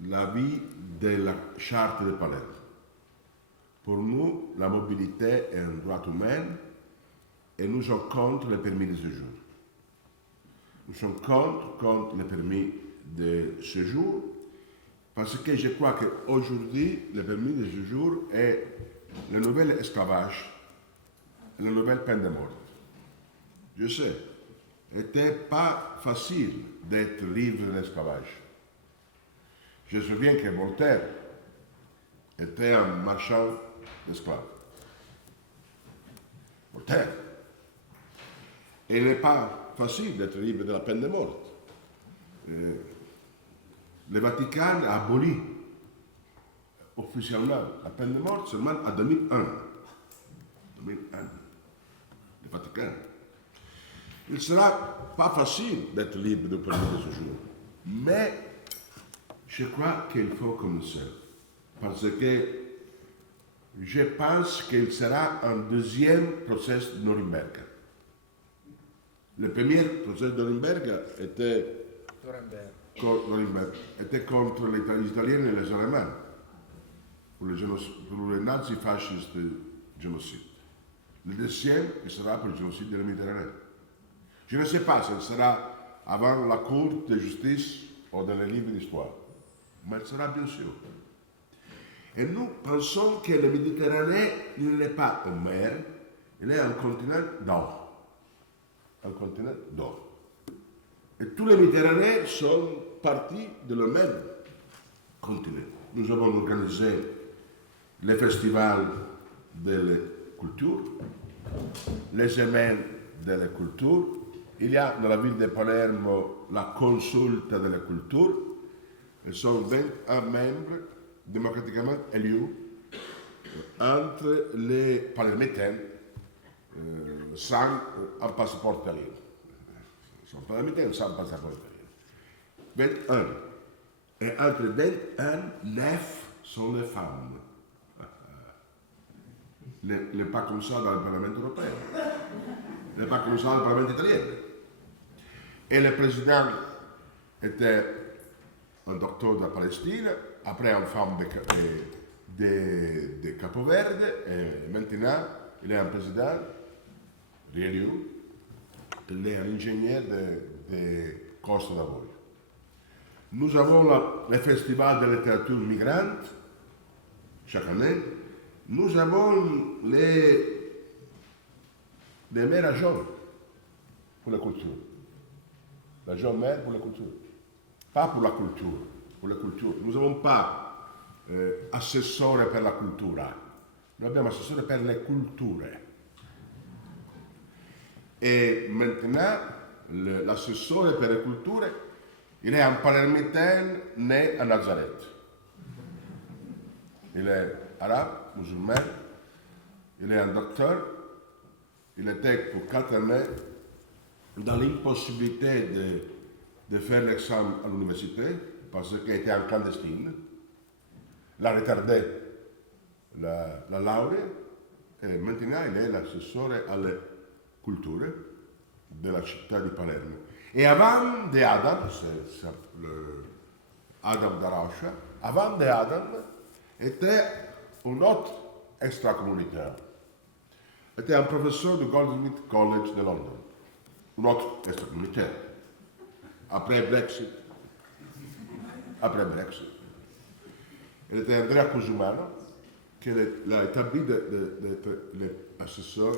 la vie de la charte de Palerme. Pour nous, la mobilité est un droit humain et nous sommes contre le permis de séjour. Nous sommes contre le permis de séjour parce que je crois qu'aujourd'hui, le permis de séjour est le nouvel esclavage, la nouvelle peine de mort. Je sais, n'était pas facile d'être libre de l'esclavage. Je me souviens que Voltaire était un marchand d'esclaves. Voltaire. Et il n'est pas facile d'être libre de la peine de mort. Le Vatican a aboli officiellement la peine de mort seulement en 2001. 2001. Le Vatican. Il ne sera pas facile d'être libre du permis de séjour. Mais je crois qu'il faut commencer. Parce que je pense qu'il sera un deuxième procès de Nuremberg. Le premier procès de Nuremberg était contre les Italiens et les Allemands pour les nazis fascistes génocide. Le deuxième sera pour le génocide de la Méditerranée. Je ne sais pas si ce sera avant la Cour de justice ou dans les livres d'histoire, mais ce sera bien sûr. Et nous pensons que la Méditerranée n'est pas une mer, il est un continent d'or. Un continent d'or. Et tous les Méditerranéens sont partis de le même continent. Nous avons organisé le festival de la culture, les semaines de la culture. Il y a dans la ville de Palermo la consulte de la culture. Ils sont 21 membres démocratiquement élus entre les palermitains sans un passeport italien. Ils sont palermitains sans passeport italien. 21. Et entre 21, 9 sont les femmes. Il n'est pas comme ça dans le Parlement européen. Il n'est pas comme ça dans le Parlement italien. Et le président était un docteur de la Palestine, après une femme de Capo Verde, et maintenant il est un président réélu, il est un ingénieur de Costa d'Avorio. Nous avons le festival de littérature migrante chaque année. Nous avons les meilleurs agents pour la culture. L'agent maire pour la culture. Pas pour la culture, pour la culture. Nous n'avons pas assessore per la cultura, noi abbiamo assessore per le culture. Et maintenant, l'assessore per le culture, il est un palermitain né à Nazareth. Il est arabe, musulman, il est un docteur, il était pour 4 années dans l'impossibilité de faire l'examen à l'université parce qu'il était en clandestine. Il a retardé la laurea et maintenant il est l'assessore à la culture de la città di Palermo. Et avant de Adam, c'est Adam Darasha, avant de Adam était un autre extracommunautaire. Était un professeur du Goldsmith College de Londres. Un autre extracommunautaire. Après Brexit. Il était Andrea Cusumano, qui l'a établi d'être l'assesseur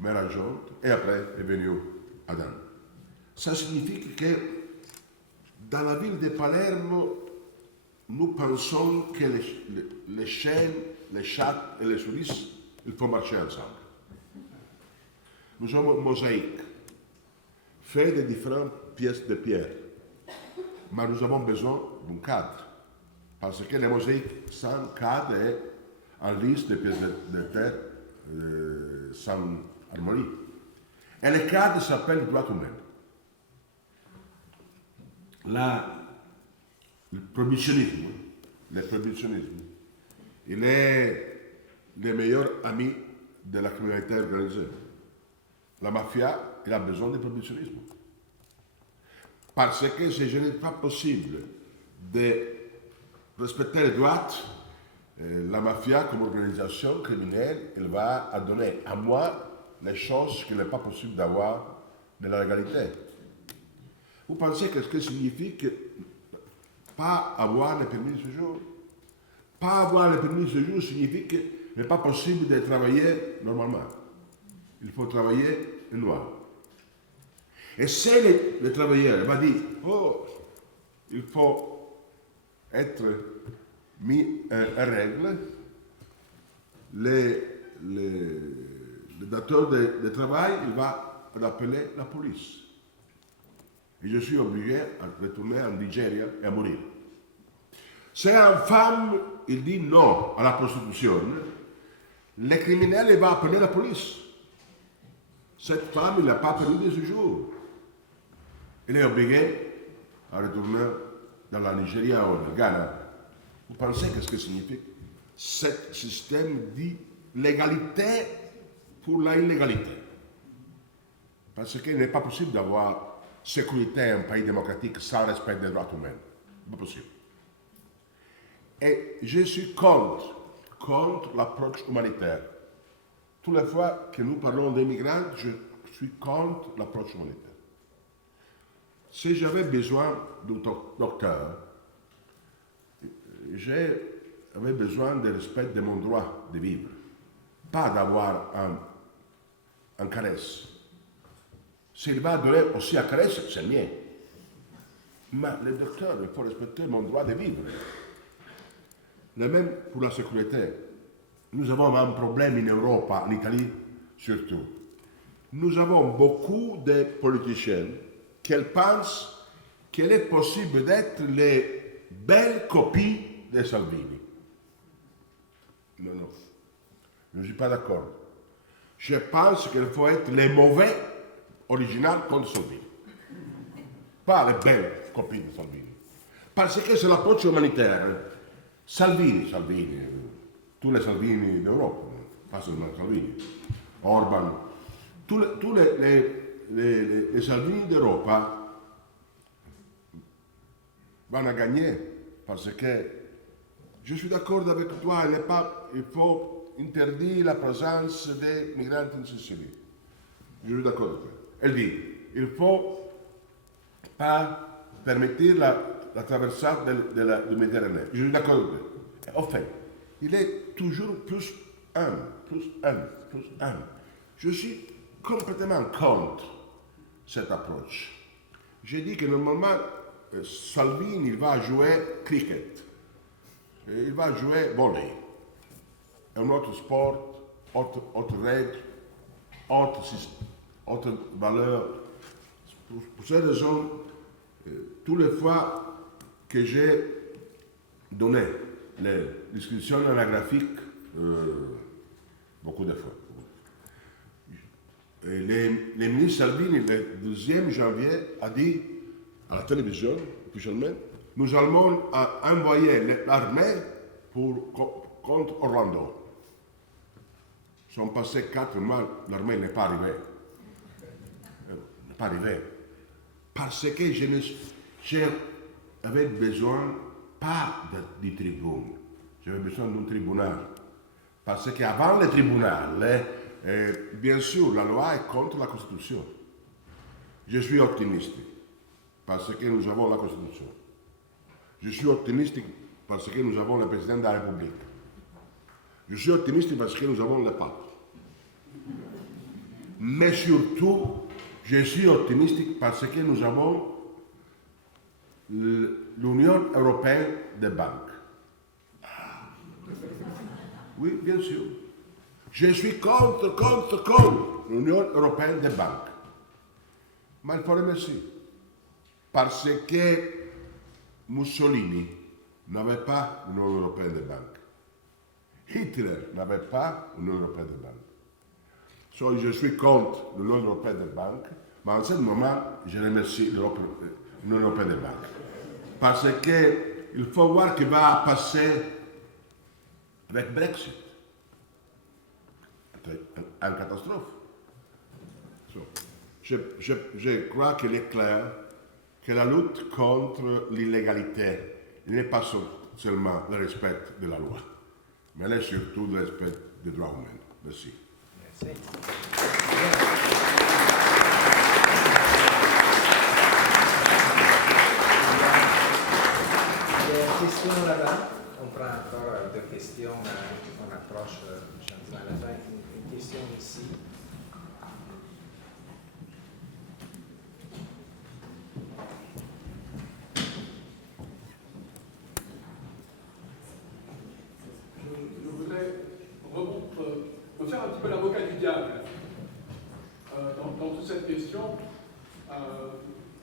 maire adjoint, et après est venu Adam. Ça signifie que dans la ville de Palermo, nous pensons que les chênes, les chats et les souris, il faut marcher ensemble. Nous sommes mosaïques, faits de différentes pièces de pierre, mais nous avons besoin d'un cadre, parce que les mosaïques sans cadre est en liste de pièces de terre sans harmonie. Et le cadre s'appelle droit humain. Le prohibitionnisme, il est le meilleur ami de la criminalité organisée. La mafia, il a besoin de prohibitionnisme. Parce que ce n'est pas possible de respecter les droits, la mafia comme organisation criminelle, elle va donner à moi les choses qu'il n'est pas possible d'avoir de la légalité. Vous pensez qu'est-ce que signifie que pas avoir le permis de séjour? Pas avoir le permis de séjour signifie qu'il n'est pas possible de travailler normalement. Il faut travailler en noir. Et si le travailleur va dire, oh, il faut être mis en règle, le dateur de travail, il va appeler la police. Et je suis obligé à retourner en Nigeria et à mourir. Si une femme, il dit non à la prostitution, le criminel il va appeler la police. Cette femme, il n'a pas permis de séjour. Elle est obligée à retourner dans la Nigeria ou le Ghana. Vous pensez qu'est-ce que signifie? Ce système dit l'égalité pour la illégalité. Parce qu'il n'est pas possible d'avoir sécurité en pays démocratique sans respect des droits humains. Pas possible. Et je suis contre l'approche humanitaire. Toutes les fois que nous parlons des migrants, je suis contre l'approche humanitaire. Si j'avais besoin d'un docteur, j'avais besoin de respect de mon droit de vivre, pas d'avoir un caresse. S'il va donner aussi un caresse, c'est mien. Mais le docteur, il faut respecter mon droit de vivre. Le même pour la sécurité. Nous avons un problème en Europe, en Italie surtout. Nous avons beaucoup de politiciens qui pensent qu'il est possible d'être les belles copies de Salvini. Non, non. Je ne suis pas d'accord. Je pense qu'il faut être les mauvais originaux contre Salvini. Pas les belles copies de Salvini. Parce que c'est l'approche humanitaire. Salvini, tous les Salvini d'Europe, pas seulement Salvini, Orban, tous les Salvini d'Europe vont gagner parce que je suis d'accord avec toi, il faut interdire la présence des migrants en Sicile. Je suis d'accord avec toi. Elle dit, il ne faut pas permettre la traversée de Méditerranée. Je suis d'accord avec toi. En fait, il est toujours plus un. Je suis complètement contre cette approche. J'ai dit que normalement, Salvini il va jouer cricket, il va jouer volley, un autre sport, autre règle, autre valeur. Pour cette raison, toutes les fois que j'ai donné les descriptions anagrammiques, beaucoup de fois. Et le ministre Salvini, le 2e janvier, a dit à la télévision, officiellement, nous allons envoyer l'armée contre Orlando. Ils sont passés 4 mois, l'armée n'est pas arrivée. Parce que j'avais besoin pas du tribunal, j'avais besoin d'un tribunal. Parce qu'avant le tribunal, bien sûr, la loi est contre la Constitution. Je suis optimiste parce que nous avons la Constitution. Je suis optimiste parce que nous avons le président de la République. Je suis optimiste parce que nous avons le pape. Mais surtout, je suis optimiste parce que nous avons l'Union européenne des banques. Oui, bien sûr. Je suis contre l'Union européenne des banques. Mais il faut remercier. Parce que Mussolini n'avait pas l'Union européenne des banques. Hitler n'avait pas l'Union européenne des banques. So, je suis contre l'Union européenne des banques, mais en ce moment, je remercie l'Union européenne des banques. Parce qu'il faut voir ce qui va passer avec Brexit. Une catastrophe. So, je crois qu'il est clair que la lutte contre l'illégalité n'est pas seulement le respect de la loi, mais surtout le respect des droits humains. Merci. Merci. Il y a une question là-bas. On prend encore deux questions. On approche gentiment à la fin. Une question ici. Je voudrais me faire un petit peu l'avocat du diable dans toute cette question,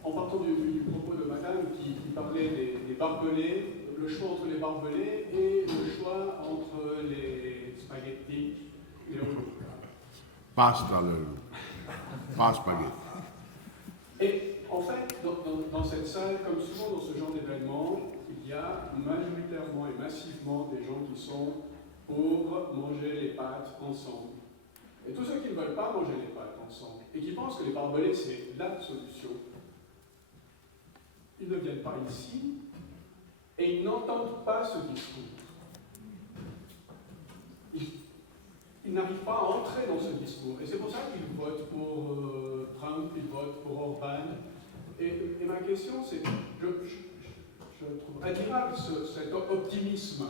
en partant du propos de madame qui parlait des barbelés, le choix entre les barbelés et le choix entre les spaghettis et le rouleau. Pasta, pas spaghetti. Et en fait, dans cette salle, comme souvent dans ce genre d'événement, il y a majoritairement et massivement des gens qui sont pour manger les pâtes ensemble. Et tous ceux qui ne veulent pas manger les pâtes ensemble et qui pensent que les barbelés c'est la solution, ils ne viennent pas ici et ils n'entendent pas ce discours. Ils n'arrivent pas à entrer dans ce discours. Et c'est pour ça qu'ils votent pour Trump, ils votent pour Orban. Et ma question, c'est, je trouve admirable cet optimisme.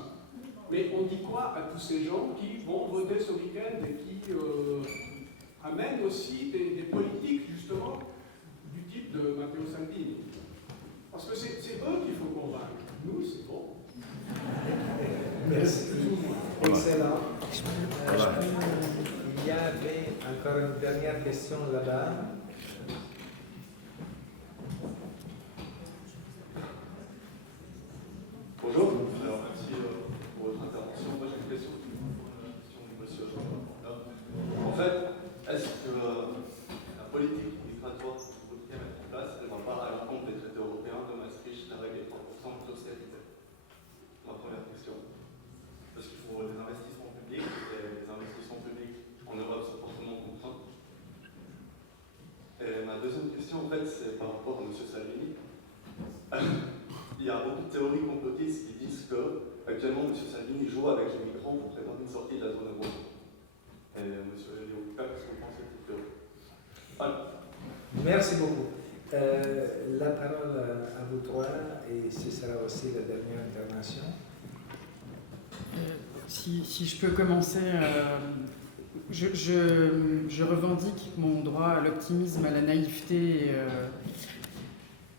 Mais on dit quoi à tous ces gens qui vont voter ce week-end et qui amènent aussi des politiques, justement, du type de Matteo Salvini? Parce que c'est eux qu'il faut convaincre. Nous, c'est bon. Merci. Excellent. Il y avait encore une dernière question là-bas. Bonjour, alors merci pour votre intervention. Moi j'ai une question de monsieur Jean-Marc. En fait, est-ce que la politique migratoire que vous voudriez mettre en place, elle ne va pas à l'encontre des traités européens de Maastricht, la règle des 3% d'austérité? Ma première question. Parce qu'il faut des investissements publics, et les investissements publics en Europe sont fortement contraints. Et ma deuxième question, en fait, c'est par rapport à M. Salvini. Il y a beaucoup de théories complotistes qui disent que actuellement M. Salvini joue avec les migrants pour préparer une sortie de la zone euro. Et M. Léo, qu'est-ce que vous pensez de cette théorie? Voilà. Merci beaucoup. La parole à vous trois, et ce sera aussi la dernière intervention. Si je peux commencer, je revendique mon droit à l'optimisme, à la naïveté,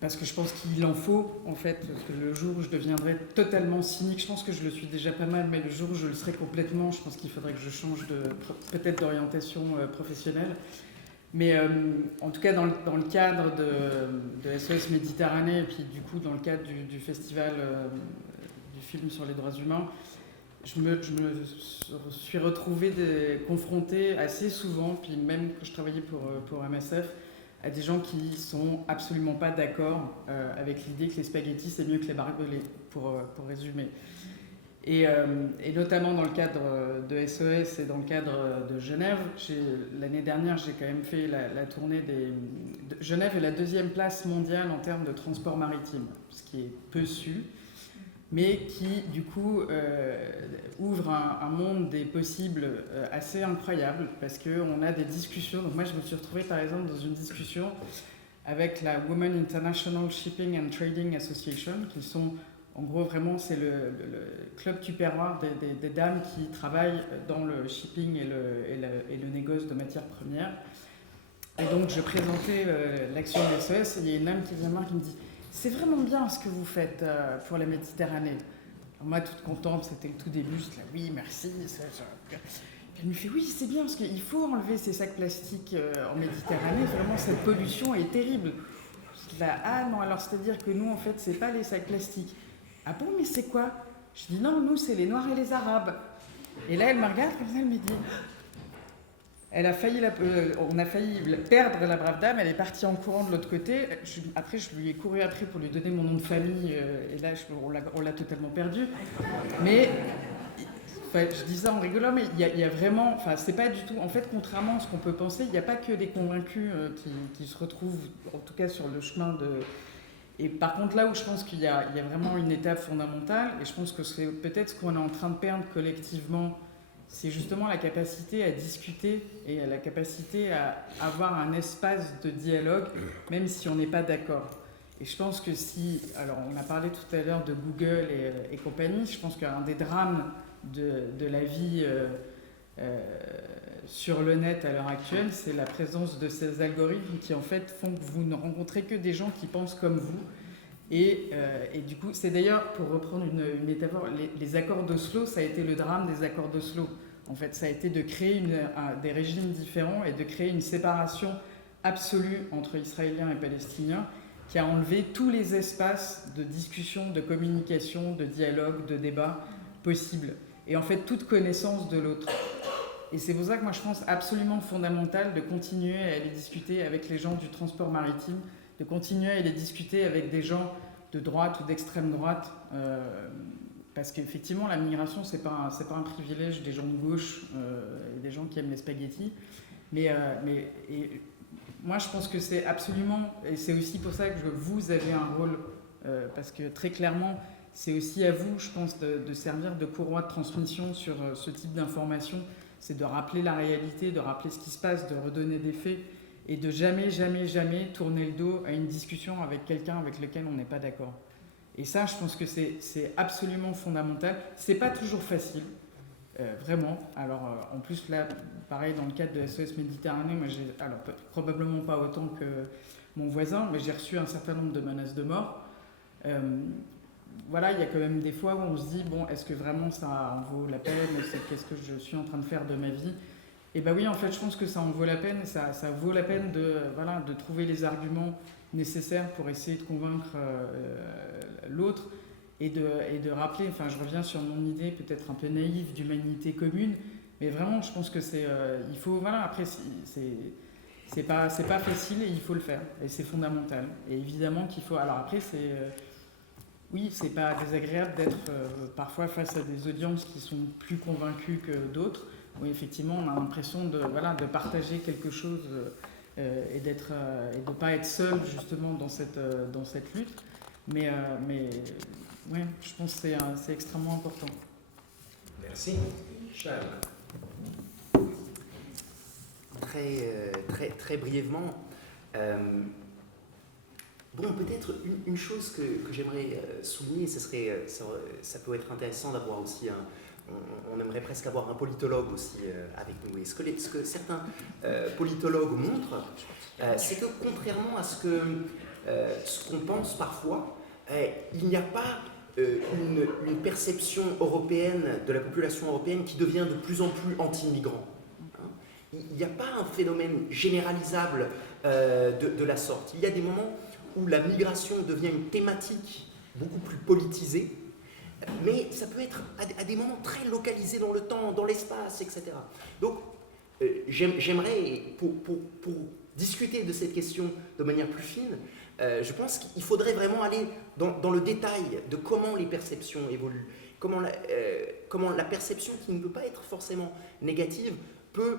parce que je pense qu'il en faut, en fait, parce que le jour où je deviendrai totalement cynique, je pense que je le suis déjà pas mal, mais le jour où je le serai complètement, je pense qu'il faudrait que je change peut-être d'orientation professionnelle. Mais en tout cas, dans le cadre de SOS Méditerranée, et puis du coup dans le cadre du festival du film sur les droits humains, je me suis retrouvée confrontée assez souvent, puis même quand je travaillais pour MSF, à des gens qui sont absolument pas d'accord avec l'idée que les spaghettis c'est mieux que les barbelés, pour résumer. Et notamment dans le cadre de SOS et dans le cadre de Genève, l'année dernière j'ai quand même fait la tournée Genève est la 2e place mondiale en termes de transport maritime, ce qui est peu su, mais qui du coup ouvre un monde des possibles assez incroyable, parce qu'on a des discussions. Donc moi je me suis retrouvée par exemple dans une discussion avec la Women International Shipping and Trading Association, qui sont en gros vraiment c'est le club tupperware des dames qui travaillent dans le shipping et le négoce de matières premières. Et donc je présentais l'action de SOS, et il y a une dame qui vient me voir qui me dit: c'est vraiment bien ce que vous faites pour la Méditerranée. Alors moi, toute contente, c'était le tout début, je dis là, oui, merci. Puis elle me fait: oui, c'est bien, parce qu'il faut enlever ces sacs plastiques en Méditerranée. Vraiment, cette pollution est terrible. Je dis là: ah non, alors c'est-à-dire que nous, en fait, c'est pas les sacs plastiques. Ah bon, mais c'est quoi? Je dis: non, nous, c'est les Noirs et les Arabes. Et là, elle me regarde comme ça, elle me dit... on a failli perdre la brave dame, elle est partie en courant de l'autre côté. Après, je lui ai couru après pour lui donner mon nom de famille, et là, on l'a totalement perdu. Mais, je dis ça en rigolant, mais il y a vraiment... c'est pas du tout... En fait, contrairement à ce qu'on peut penser, il n'y a pas que des convaincus qui se retrouvent, en tout cas sur le chemin de... Et par contre, là où je pense qu'il y a vraiment une étape fondamentale, et je pense que c'est peut-être ce qu'on est en train de perdre collectivement, c'est justement la capacité à discuter et la capacité à avoir un espace de dialogue, même si on n'est pas d'accord. Et je pense que si... Alors, on a parlé tout à l'heure de Google et compagnie, je pense qu'un des drames de la vie sur le net à l'heure actuelle, c'est la présence de ces algorithmes qui, en fait, font que vous ne rencontrez que des gens qui pensent comme vous. Et du coup, c'est d'ailleurs, pour reprendre une métaphore, les accords d'Oslo, ça a été le drame des accords d'Oslo. En fait, ça a été de créer des régimes différents et de créer une séparation absolue entre Israéliens et Palestiniens qui a enlevé tous les espaces de discussion, de communication, de dialogue, de débat possibles. Et en fait, toute connaissance de l'autre. Et c'est pour ça que moi, je pense absolument fondamental de continuer à aller discuter avec les gens du transport maritime, de continuer à aller discuter avec des gens de droite ou d'extrême droite, parce qu'effectivement, la migration, c'est pas un privilège des gens de gauche et des gens qui aiment les spaghettis. Moi, je pense que c'est absolument, et c'est aussi pour ça que vous avez un rôle, parce que très clairement, c'est aussi à vous, je pense, de servir de courroie de transmission sur ce type d'information. C'est de rappeler la réalité, de rappeler ce qui se passe, de redonner des faits, et de jamais, jamais, jamais tourner le dos à une discussion avec quelqu'un avec lequel on n'est pas d'accord. Et ça, je pense que c'est absolument fondamental. C'est pas toujours facile, vraiment. Alors, en plus, là, pareil, dans le cadre de SOS Méditerranée, moi, alors probablement pas autant que mon voisin, mais j'ai reçu un certain nombre de menaces de mort. Voilà, il y a quand même des fois où on se dit, bon, est-ce que vraiment ça en vaut la peine? Qu'est-ce que je suis en train de faire de ma vie? Et bien oui, en fait, je pense que ça en vaut la peine. Ça vaut la peine de trouver les arguments nécessaires pour essayer de convaincre l'autre et de rappeler, enfin, je reviens sur mon idée peut-être un peu naïve d'humanité commune, mais vraiment, je pense que il faut, voilà, après, c'est pas facile et il faut le faire, et c'est fondamental. Et évidemment qu'il faut, alors après, oui, c'est pas désagréable d'être parfois face à des audiences qui sont plus convaincues que d'autres, où effectivement on a l'impression de partager quelque chose et de ne pas être seul justement dans cette lutte. Mais ouais, je pense que c'est extrêmement important. Merci. Charles. Très brièvement, bon, peut-être une chose que j'aimerais souligner, ça peut être intéressant d'avoir aussi on aimerait presque avoir un politologue aussi avec nous. Et ce que certains politologues montrent, c'est que contrairement à ce qu'on pense parfois, il n'y a pas une perception européenne de la population européenne qui devient de plus en plus anti-migrant. Il n'y a pas un phénomène généralisable de la sorte. Il y a des moments où la migration devient une thématique beaucoup plus politisée, mais ça peut être à des moments très localisés dans le temps, dans l'espace, etc. Donc, j'aimerais, pour discuter de cette question de manière plus fine, je pense qu'il faudrait vraiment aller dans le détail de comment les perceptions évoluent, comment la perception, qui ne peut pas être forcément négative, peut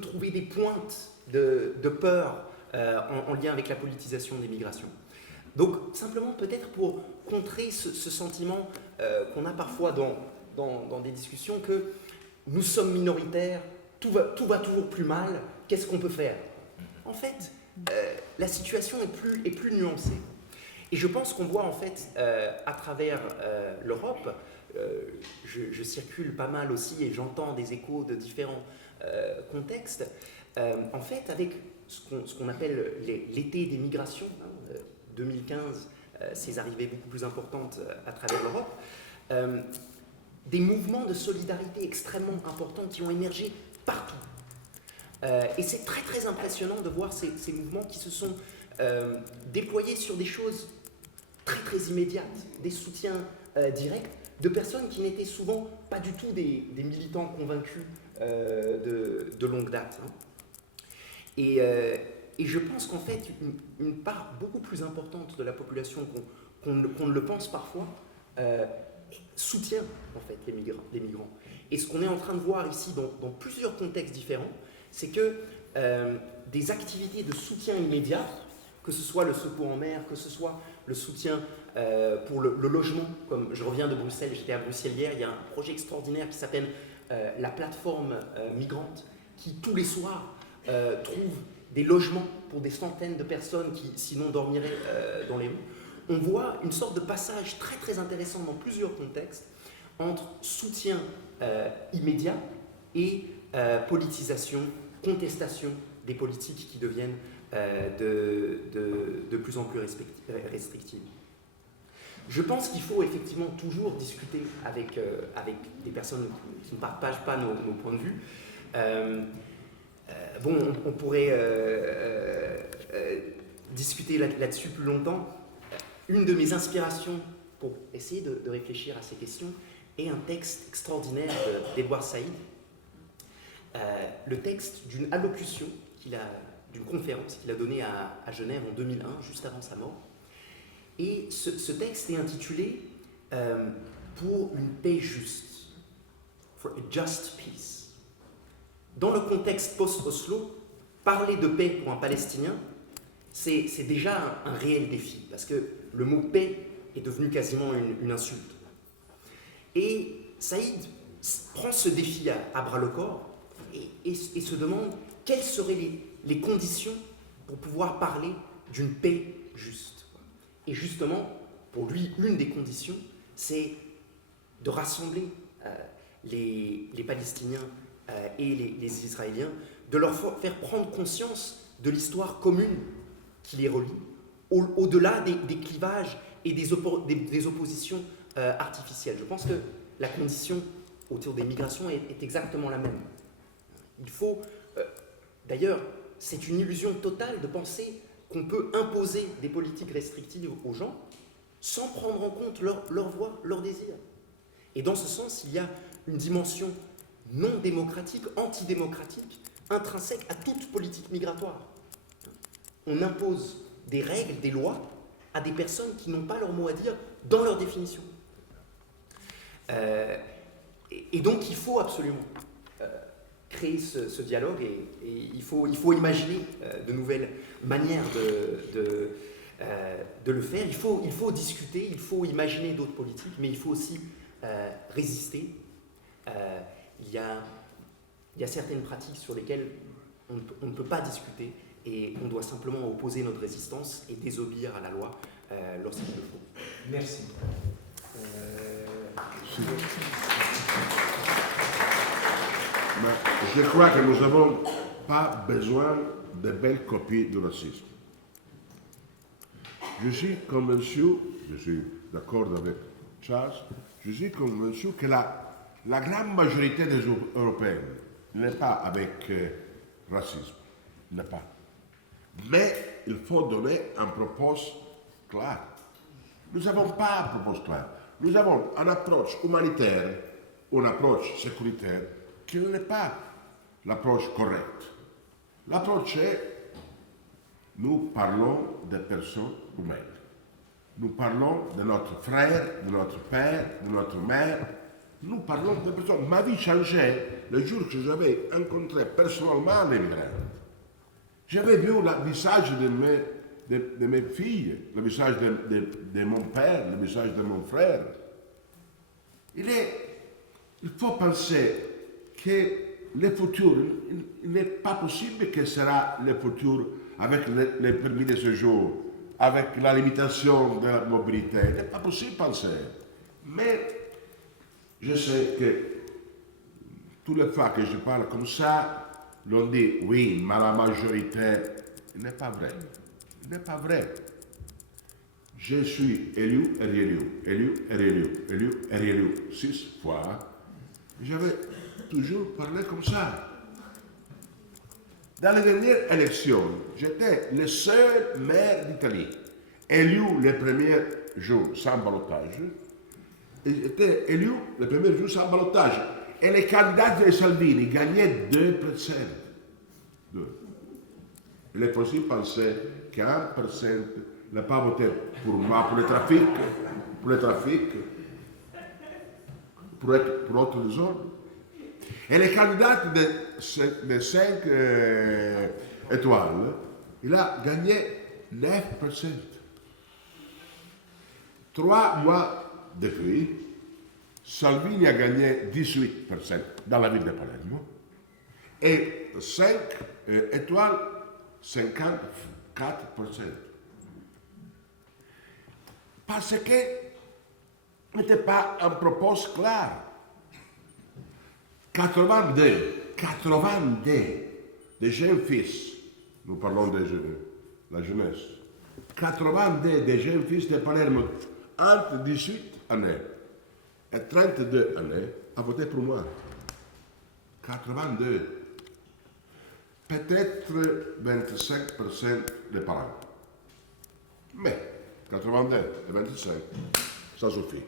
trouver des pointes de peur en lien avec la politisation des migrations. Donc, simplement, peut-être pour contrer ce sentiment qu'on a parfois dans des discussions que nous sommes minoritaires, tout va toujours plus mal, qu'est-ce qu'on peut faire? En fait, la situation est plus nuancée. Et je pense qu'on voit en fait à travers l'Europe, je circule pas mal aussi et j'entends des échos de différents contextes, en fait avec ce qu'on appelle l'été des migrations, 2015, ces arrivées beaucoup plus importantes à travers l'Europe, des mouvements de solidarité extrêmement importants qui ont émergé partout. Et c'est très très impressionnant de voir ces mouvements qui se sont déployés sur des choses très très immédiates, des soutiens directs de personnes qui n'étaient souvent pas du tout des militants convaincus de longue date. Et je pense qu'en fait, une part beaucoup plus importante de la population qu'on ne le pense parfois soutient en fait les migrants. Et ce qu'on est en train de voir ici dans plusieurs contextes différents, c'est que des activités de soutien immédiat que ce soit le secours en mer, que ce soit le soutien pour le logement. Comme je reviens de Bruxelles, j'étais à Bruxelles hier, il y a un projet extraordinaire qui s'appelle la plateforme migrante, qui tous les soirs trouve des logements pour des centaines de personnes qui sinon dormiraient dans les rues. On voit une sorte de passage très très intéressant dans plusieurs contextes entre soutien immédiat et politisation, contestation des politiques qui deviennent de plus en plus restrictives. Je pense qu'il faut effectivement toujours discuter avec des personnes qui ne partagent pas nos points de vue. On pourrait discuter là-dessus plus longtemps. Une de mes inspirations pour essayer de réfléchir à ces questions est un texte extraordinaire d'Edouard Saïd, le texte d'une allocution d'une conférence qu'il a donnée à Genève en 2001, juste avant sa mort. Et ce texte est intitulé Pour une paix juste, for a just peace. Dans le contexte post-Oslo, parler de paix pour un Palestinien, c'est déjà un réel défi, parce que le mot paix est devenu quasiment une insulte. Et Saïd prend ce défi à bras-le-corps et se demande quelles seraient les conditions pour pouvoir parler d'une paix juste. Et justement, pour lui, l'une des conditions, c'est de rassembler les Palestiniens et les Israéliens, de leur faire prendre conscience de l'histoire commune qui les relie, au-delà des clivages et des oppositions artificielles. Je pense que la condition autour des migrations est exactement la même. Il faut, d'ailleurs, c'est une illusion totale de penser qu'on peut imposer des politiques restrictives aux gens sans prendre en compte leur voix, leurs désirs. Et dans ce sens, il y a une dimension non démocratique, antidémocratique, intrinsèque à toute politique migratoire. On impose des règles, des lois à des personnes qui n'ont pas leur mot à dire dans leur définition. Et donc il faut absolument créer ce dialogue et il faut imaginer de nouvelles manières de le faire. Il faut discuter, il faut imaginer d'autres politiques, mais il faut aussi résister. Il y a certaines pratiques sur lesquelles on ne peut pas discuter et on doit simplement opposer notre résistance et désobéir à la loi lorsqu'il le faut. Merci. Je crois que nous n'avons pas besoin de belles copies du racisme. Je suis convaincu, je suis d'accord avec Charles, je suis convaincu que la grande majorité des Européens n'est pas avec racisme. N'est pas. Mais il faut donner un propos clair. Nous n'avons pas un propos clair. Nous avons une approche humanitaire, une approche sécuritaire qui n'est pas l'approche correcte. L'approche est, nous parlons des personnes humaines. Nous parlons de notre frère, de notre père, de notre mère. Nous parlons de personnes. Ma vie changeait le jour que j'avais rencontré personnellement les migrants. J'avais vu le visage de mes filles, le visage de mon père, le visage de mon frère. Il faut penser que le futur, il n'est pas possible que ce sera le futur avec les permis de séjour, avec la limitation de la mobilité. Il n'est pas possible de penser. Mais je sais que toutes les fois que je parle comme ça, l'on dit oui, mais la majorité, il n'est pas vrai. Il n'est pas vrai. Je suis élu et réélu, élu et réélu, élu et réélu 6 fois. J'avais toujours parlé comme ça. Dans les dernières élections, j'étais le seul maire d'Italie, élu les premiers jours sans ballotage. J'étais élu les premiers jours sans ballotage. Et les candidats de Salvini gagnaient 2%. Il est possible de penser qu'1% n'a pas voté pour moi, pour le trafic, pour autres raisons. Et les candidats de 5 étoiles, il a gagné 9%. 3 mois depuis, Salvini a gagné 18% dans la ville de Palermo et 5 étoiles, 54%. Parce que n'était pas un propos clair. 82 des jeunes fils, nous parlons de la jeunesse, 82 des jeunes fils de Palermo entre 18 années et 32 années a voté pour moi. 82. Peut-être 25% des parents. Mais 82 et 25, ça suffit.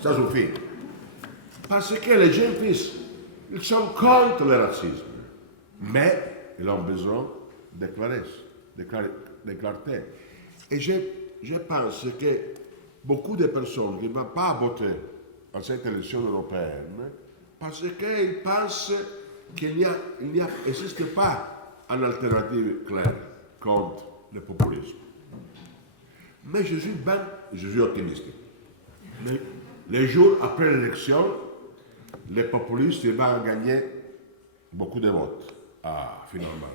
Ça suffit. Parce que les jeunes fils, ils sont contre le racisme. Mais ils ont besoin de clarté. Et je pense que beaucoup de personnes qui ne vont pas voter à cette élection européenne parce qu'ils pensent qu'il n'existe pas une alternative claire contre le populisme. Mais je suis optimiste. Mais les jours après l'élection, les populistes vont gagner beaucoup de votes, finalement.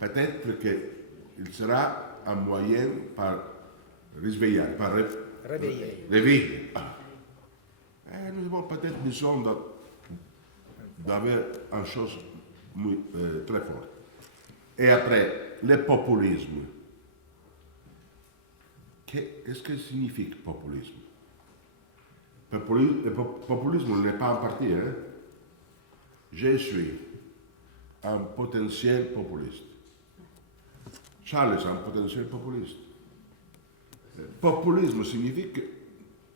Peut-être qu'il sera un moyen par réveiller. Nous avons peut-être besoin d'avoir une chose très forte. Et après, le populisme. Qu'est-ce que signifie populisme? Le populisme n'est pas un parti. Hein? Je suis un potentiel populiste. Charles est un potentiel populiste. Populisme signifie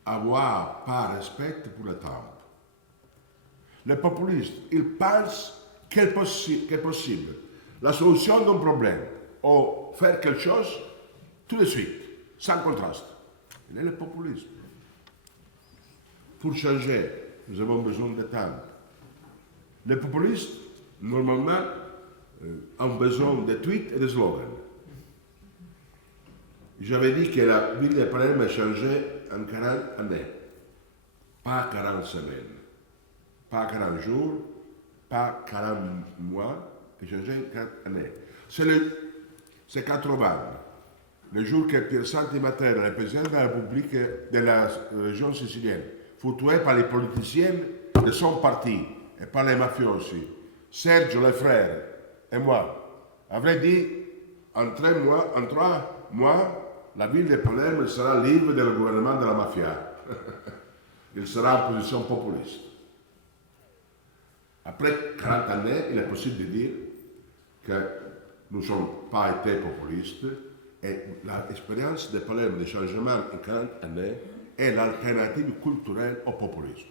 avoir pas respect pour le temps. Le populiste, il pense qu'est possible la solution d'un problème ou faire quelque chose tout de suite, sans contraste. Il est le populisme. Pour changer, nous avons besoin de temps. Les populistes, normalement, ont besoin de tweets et de slogans. J'avais dit que la ville de Palerme a changé en 40 années, pas 40 semaines, pas 40 jours, pas 40 mois, a changé en 40 années. C'est 80. Le jour que Pier Santi Matera, le président de la République de la région sicilienne, fut tué par les politiciens de son parti et par les mafiosi, Sergio, le frère, et moi, avait dit en 3 mois, la ville de Palerme sera libre du gouvernement de la mafia. Il sera en position populiste. Après 40 années, il est possible de dire que nous n'avons pas été populistes et l'expérience de Palerme de changement en 40 années est l'alternative culturelle au populisme.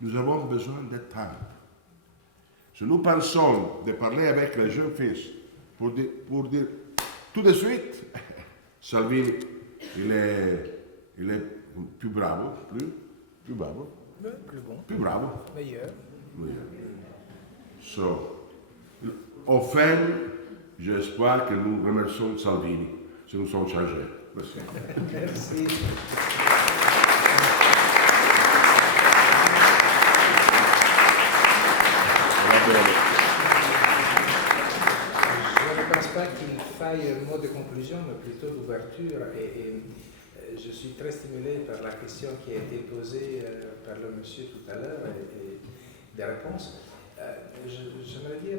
Nous avons besoin de temps. Si nous pensons de parler avec les jeunes fils pour dire tout de suite, Salvini, il est plus bravo, plus bravo, plus bravo, meilleur. Enfin, j'espère que nous remercions Salvini si nous sommes changés. Merci. Merci. Je ne pense pas qu'il faille un mot de conclusion, mais plutôt d'ouverture. Et je suis très stimulé par la question qui a été posée par le monsieur tout à l'heure et des réponses. J'aimerais dire,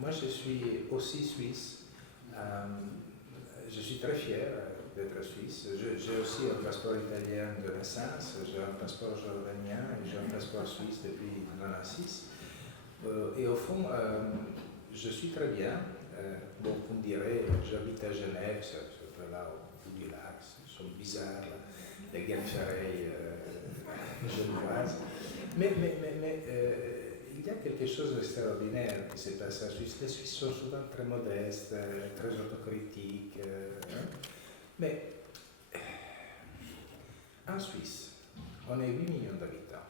moi je suis aussi suisse. Je suis très fier d'être suisse. J'ai aussi un passeport italien de naissance, j'ai un passeport jordannien et j'ai un passeport suisse depuis 1996. Et au fond, je suis très bien. Bon, vous me direz, j'habite à Genève, c'est là au bout du lac, ce sont bizarres, les gaines ferrées genevoises. Mais il y a quelque chose d'extraordinaire qui s'est passé en Suisse. Les Suisses sont souvent très modestes, très autocritiques. Mais en Suisse, on est 8 millions d'habitants.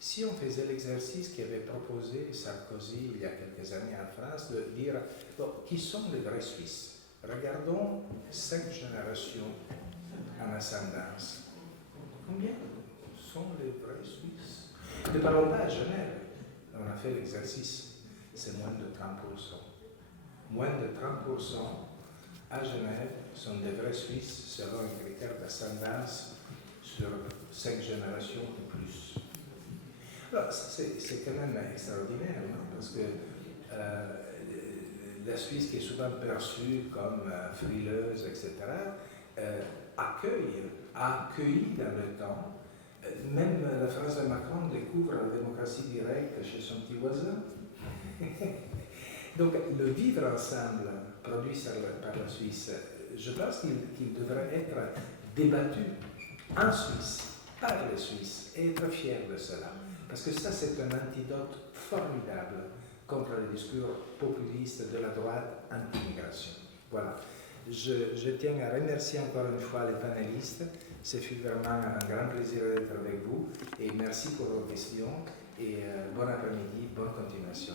Si on faisait l'exercice qu'avait proposé Sarkozy il y a quelques années en France, de dire bon, qui sont les vrais Suisses? Regardons 5 générations en ascendance. Combien sont les vrais Suisses? Ne parlons pas à Genève. On a fait l'exercice. C'est moins de 30%. Moins de 30% à Genève sont des vrais Suisses selon un critère d'ascendance sur 5 générations ou plus. Alors, c'est quand même extraordinaire, non? Parce que la Suisse, qui est souvent perçue comme frileuse, etc., a accueilli dans le temps. Même la phrase de Macron découvre la démocratie directe chez son petit voisin. Donc, le vivre ensemble produit par la Suisse, je pense qu'il devrait être débattu en Suisse, par les Suisses, et être fier de cela. Parce que ça, c'est un antidote formidable contre les discours populistes de la droite anti-immigration. Voilà. Je tiens à remercier encore une fois les panélistes. Ce fut vraiment un grand plaisir d'être avec vous. Et merci pour vos questions. Et bon après-midi, bonne continuation.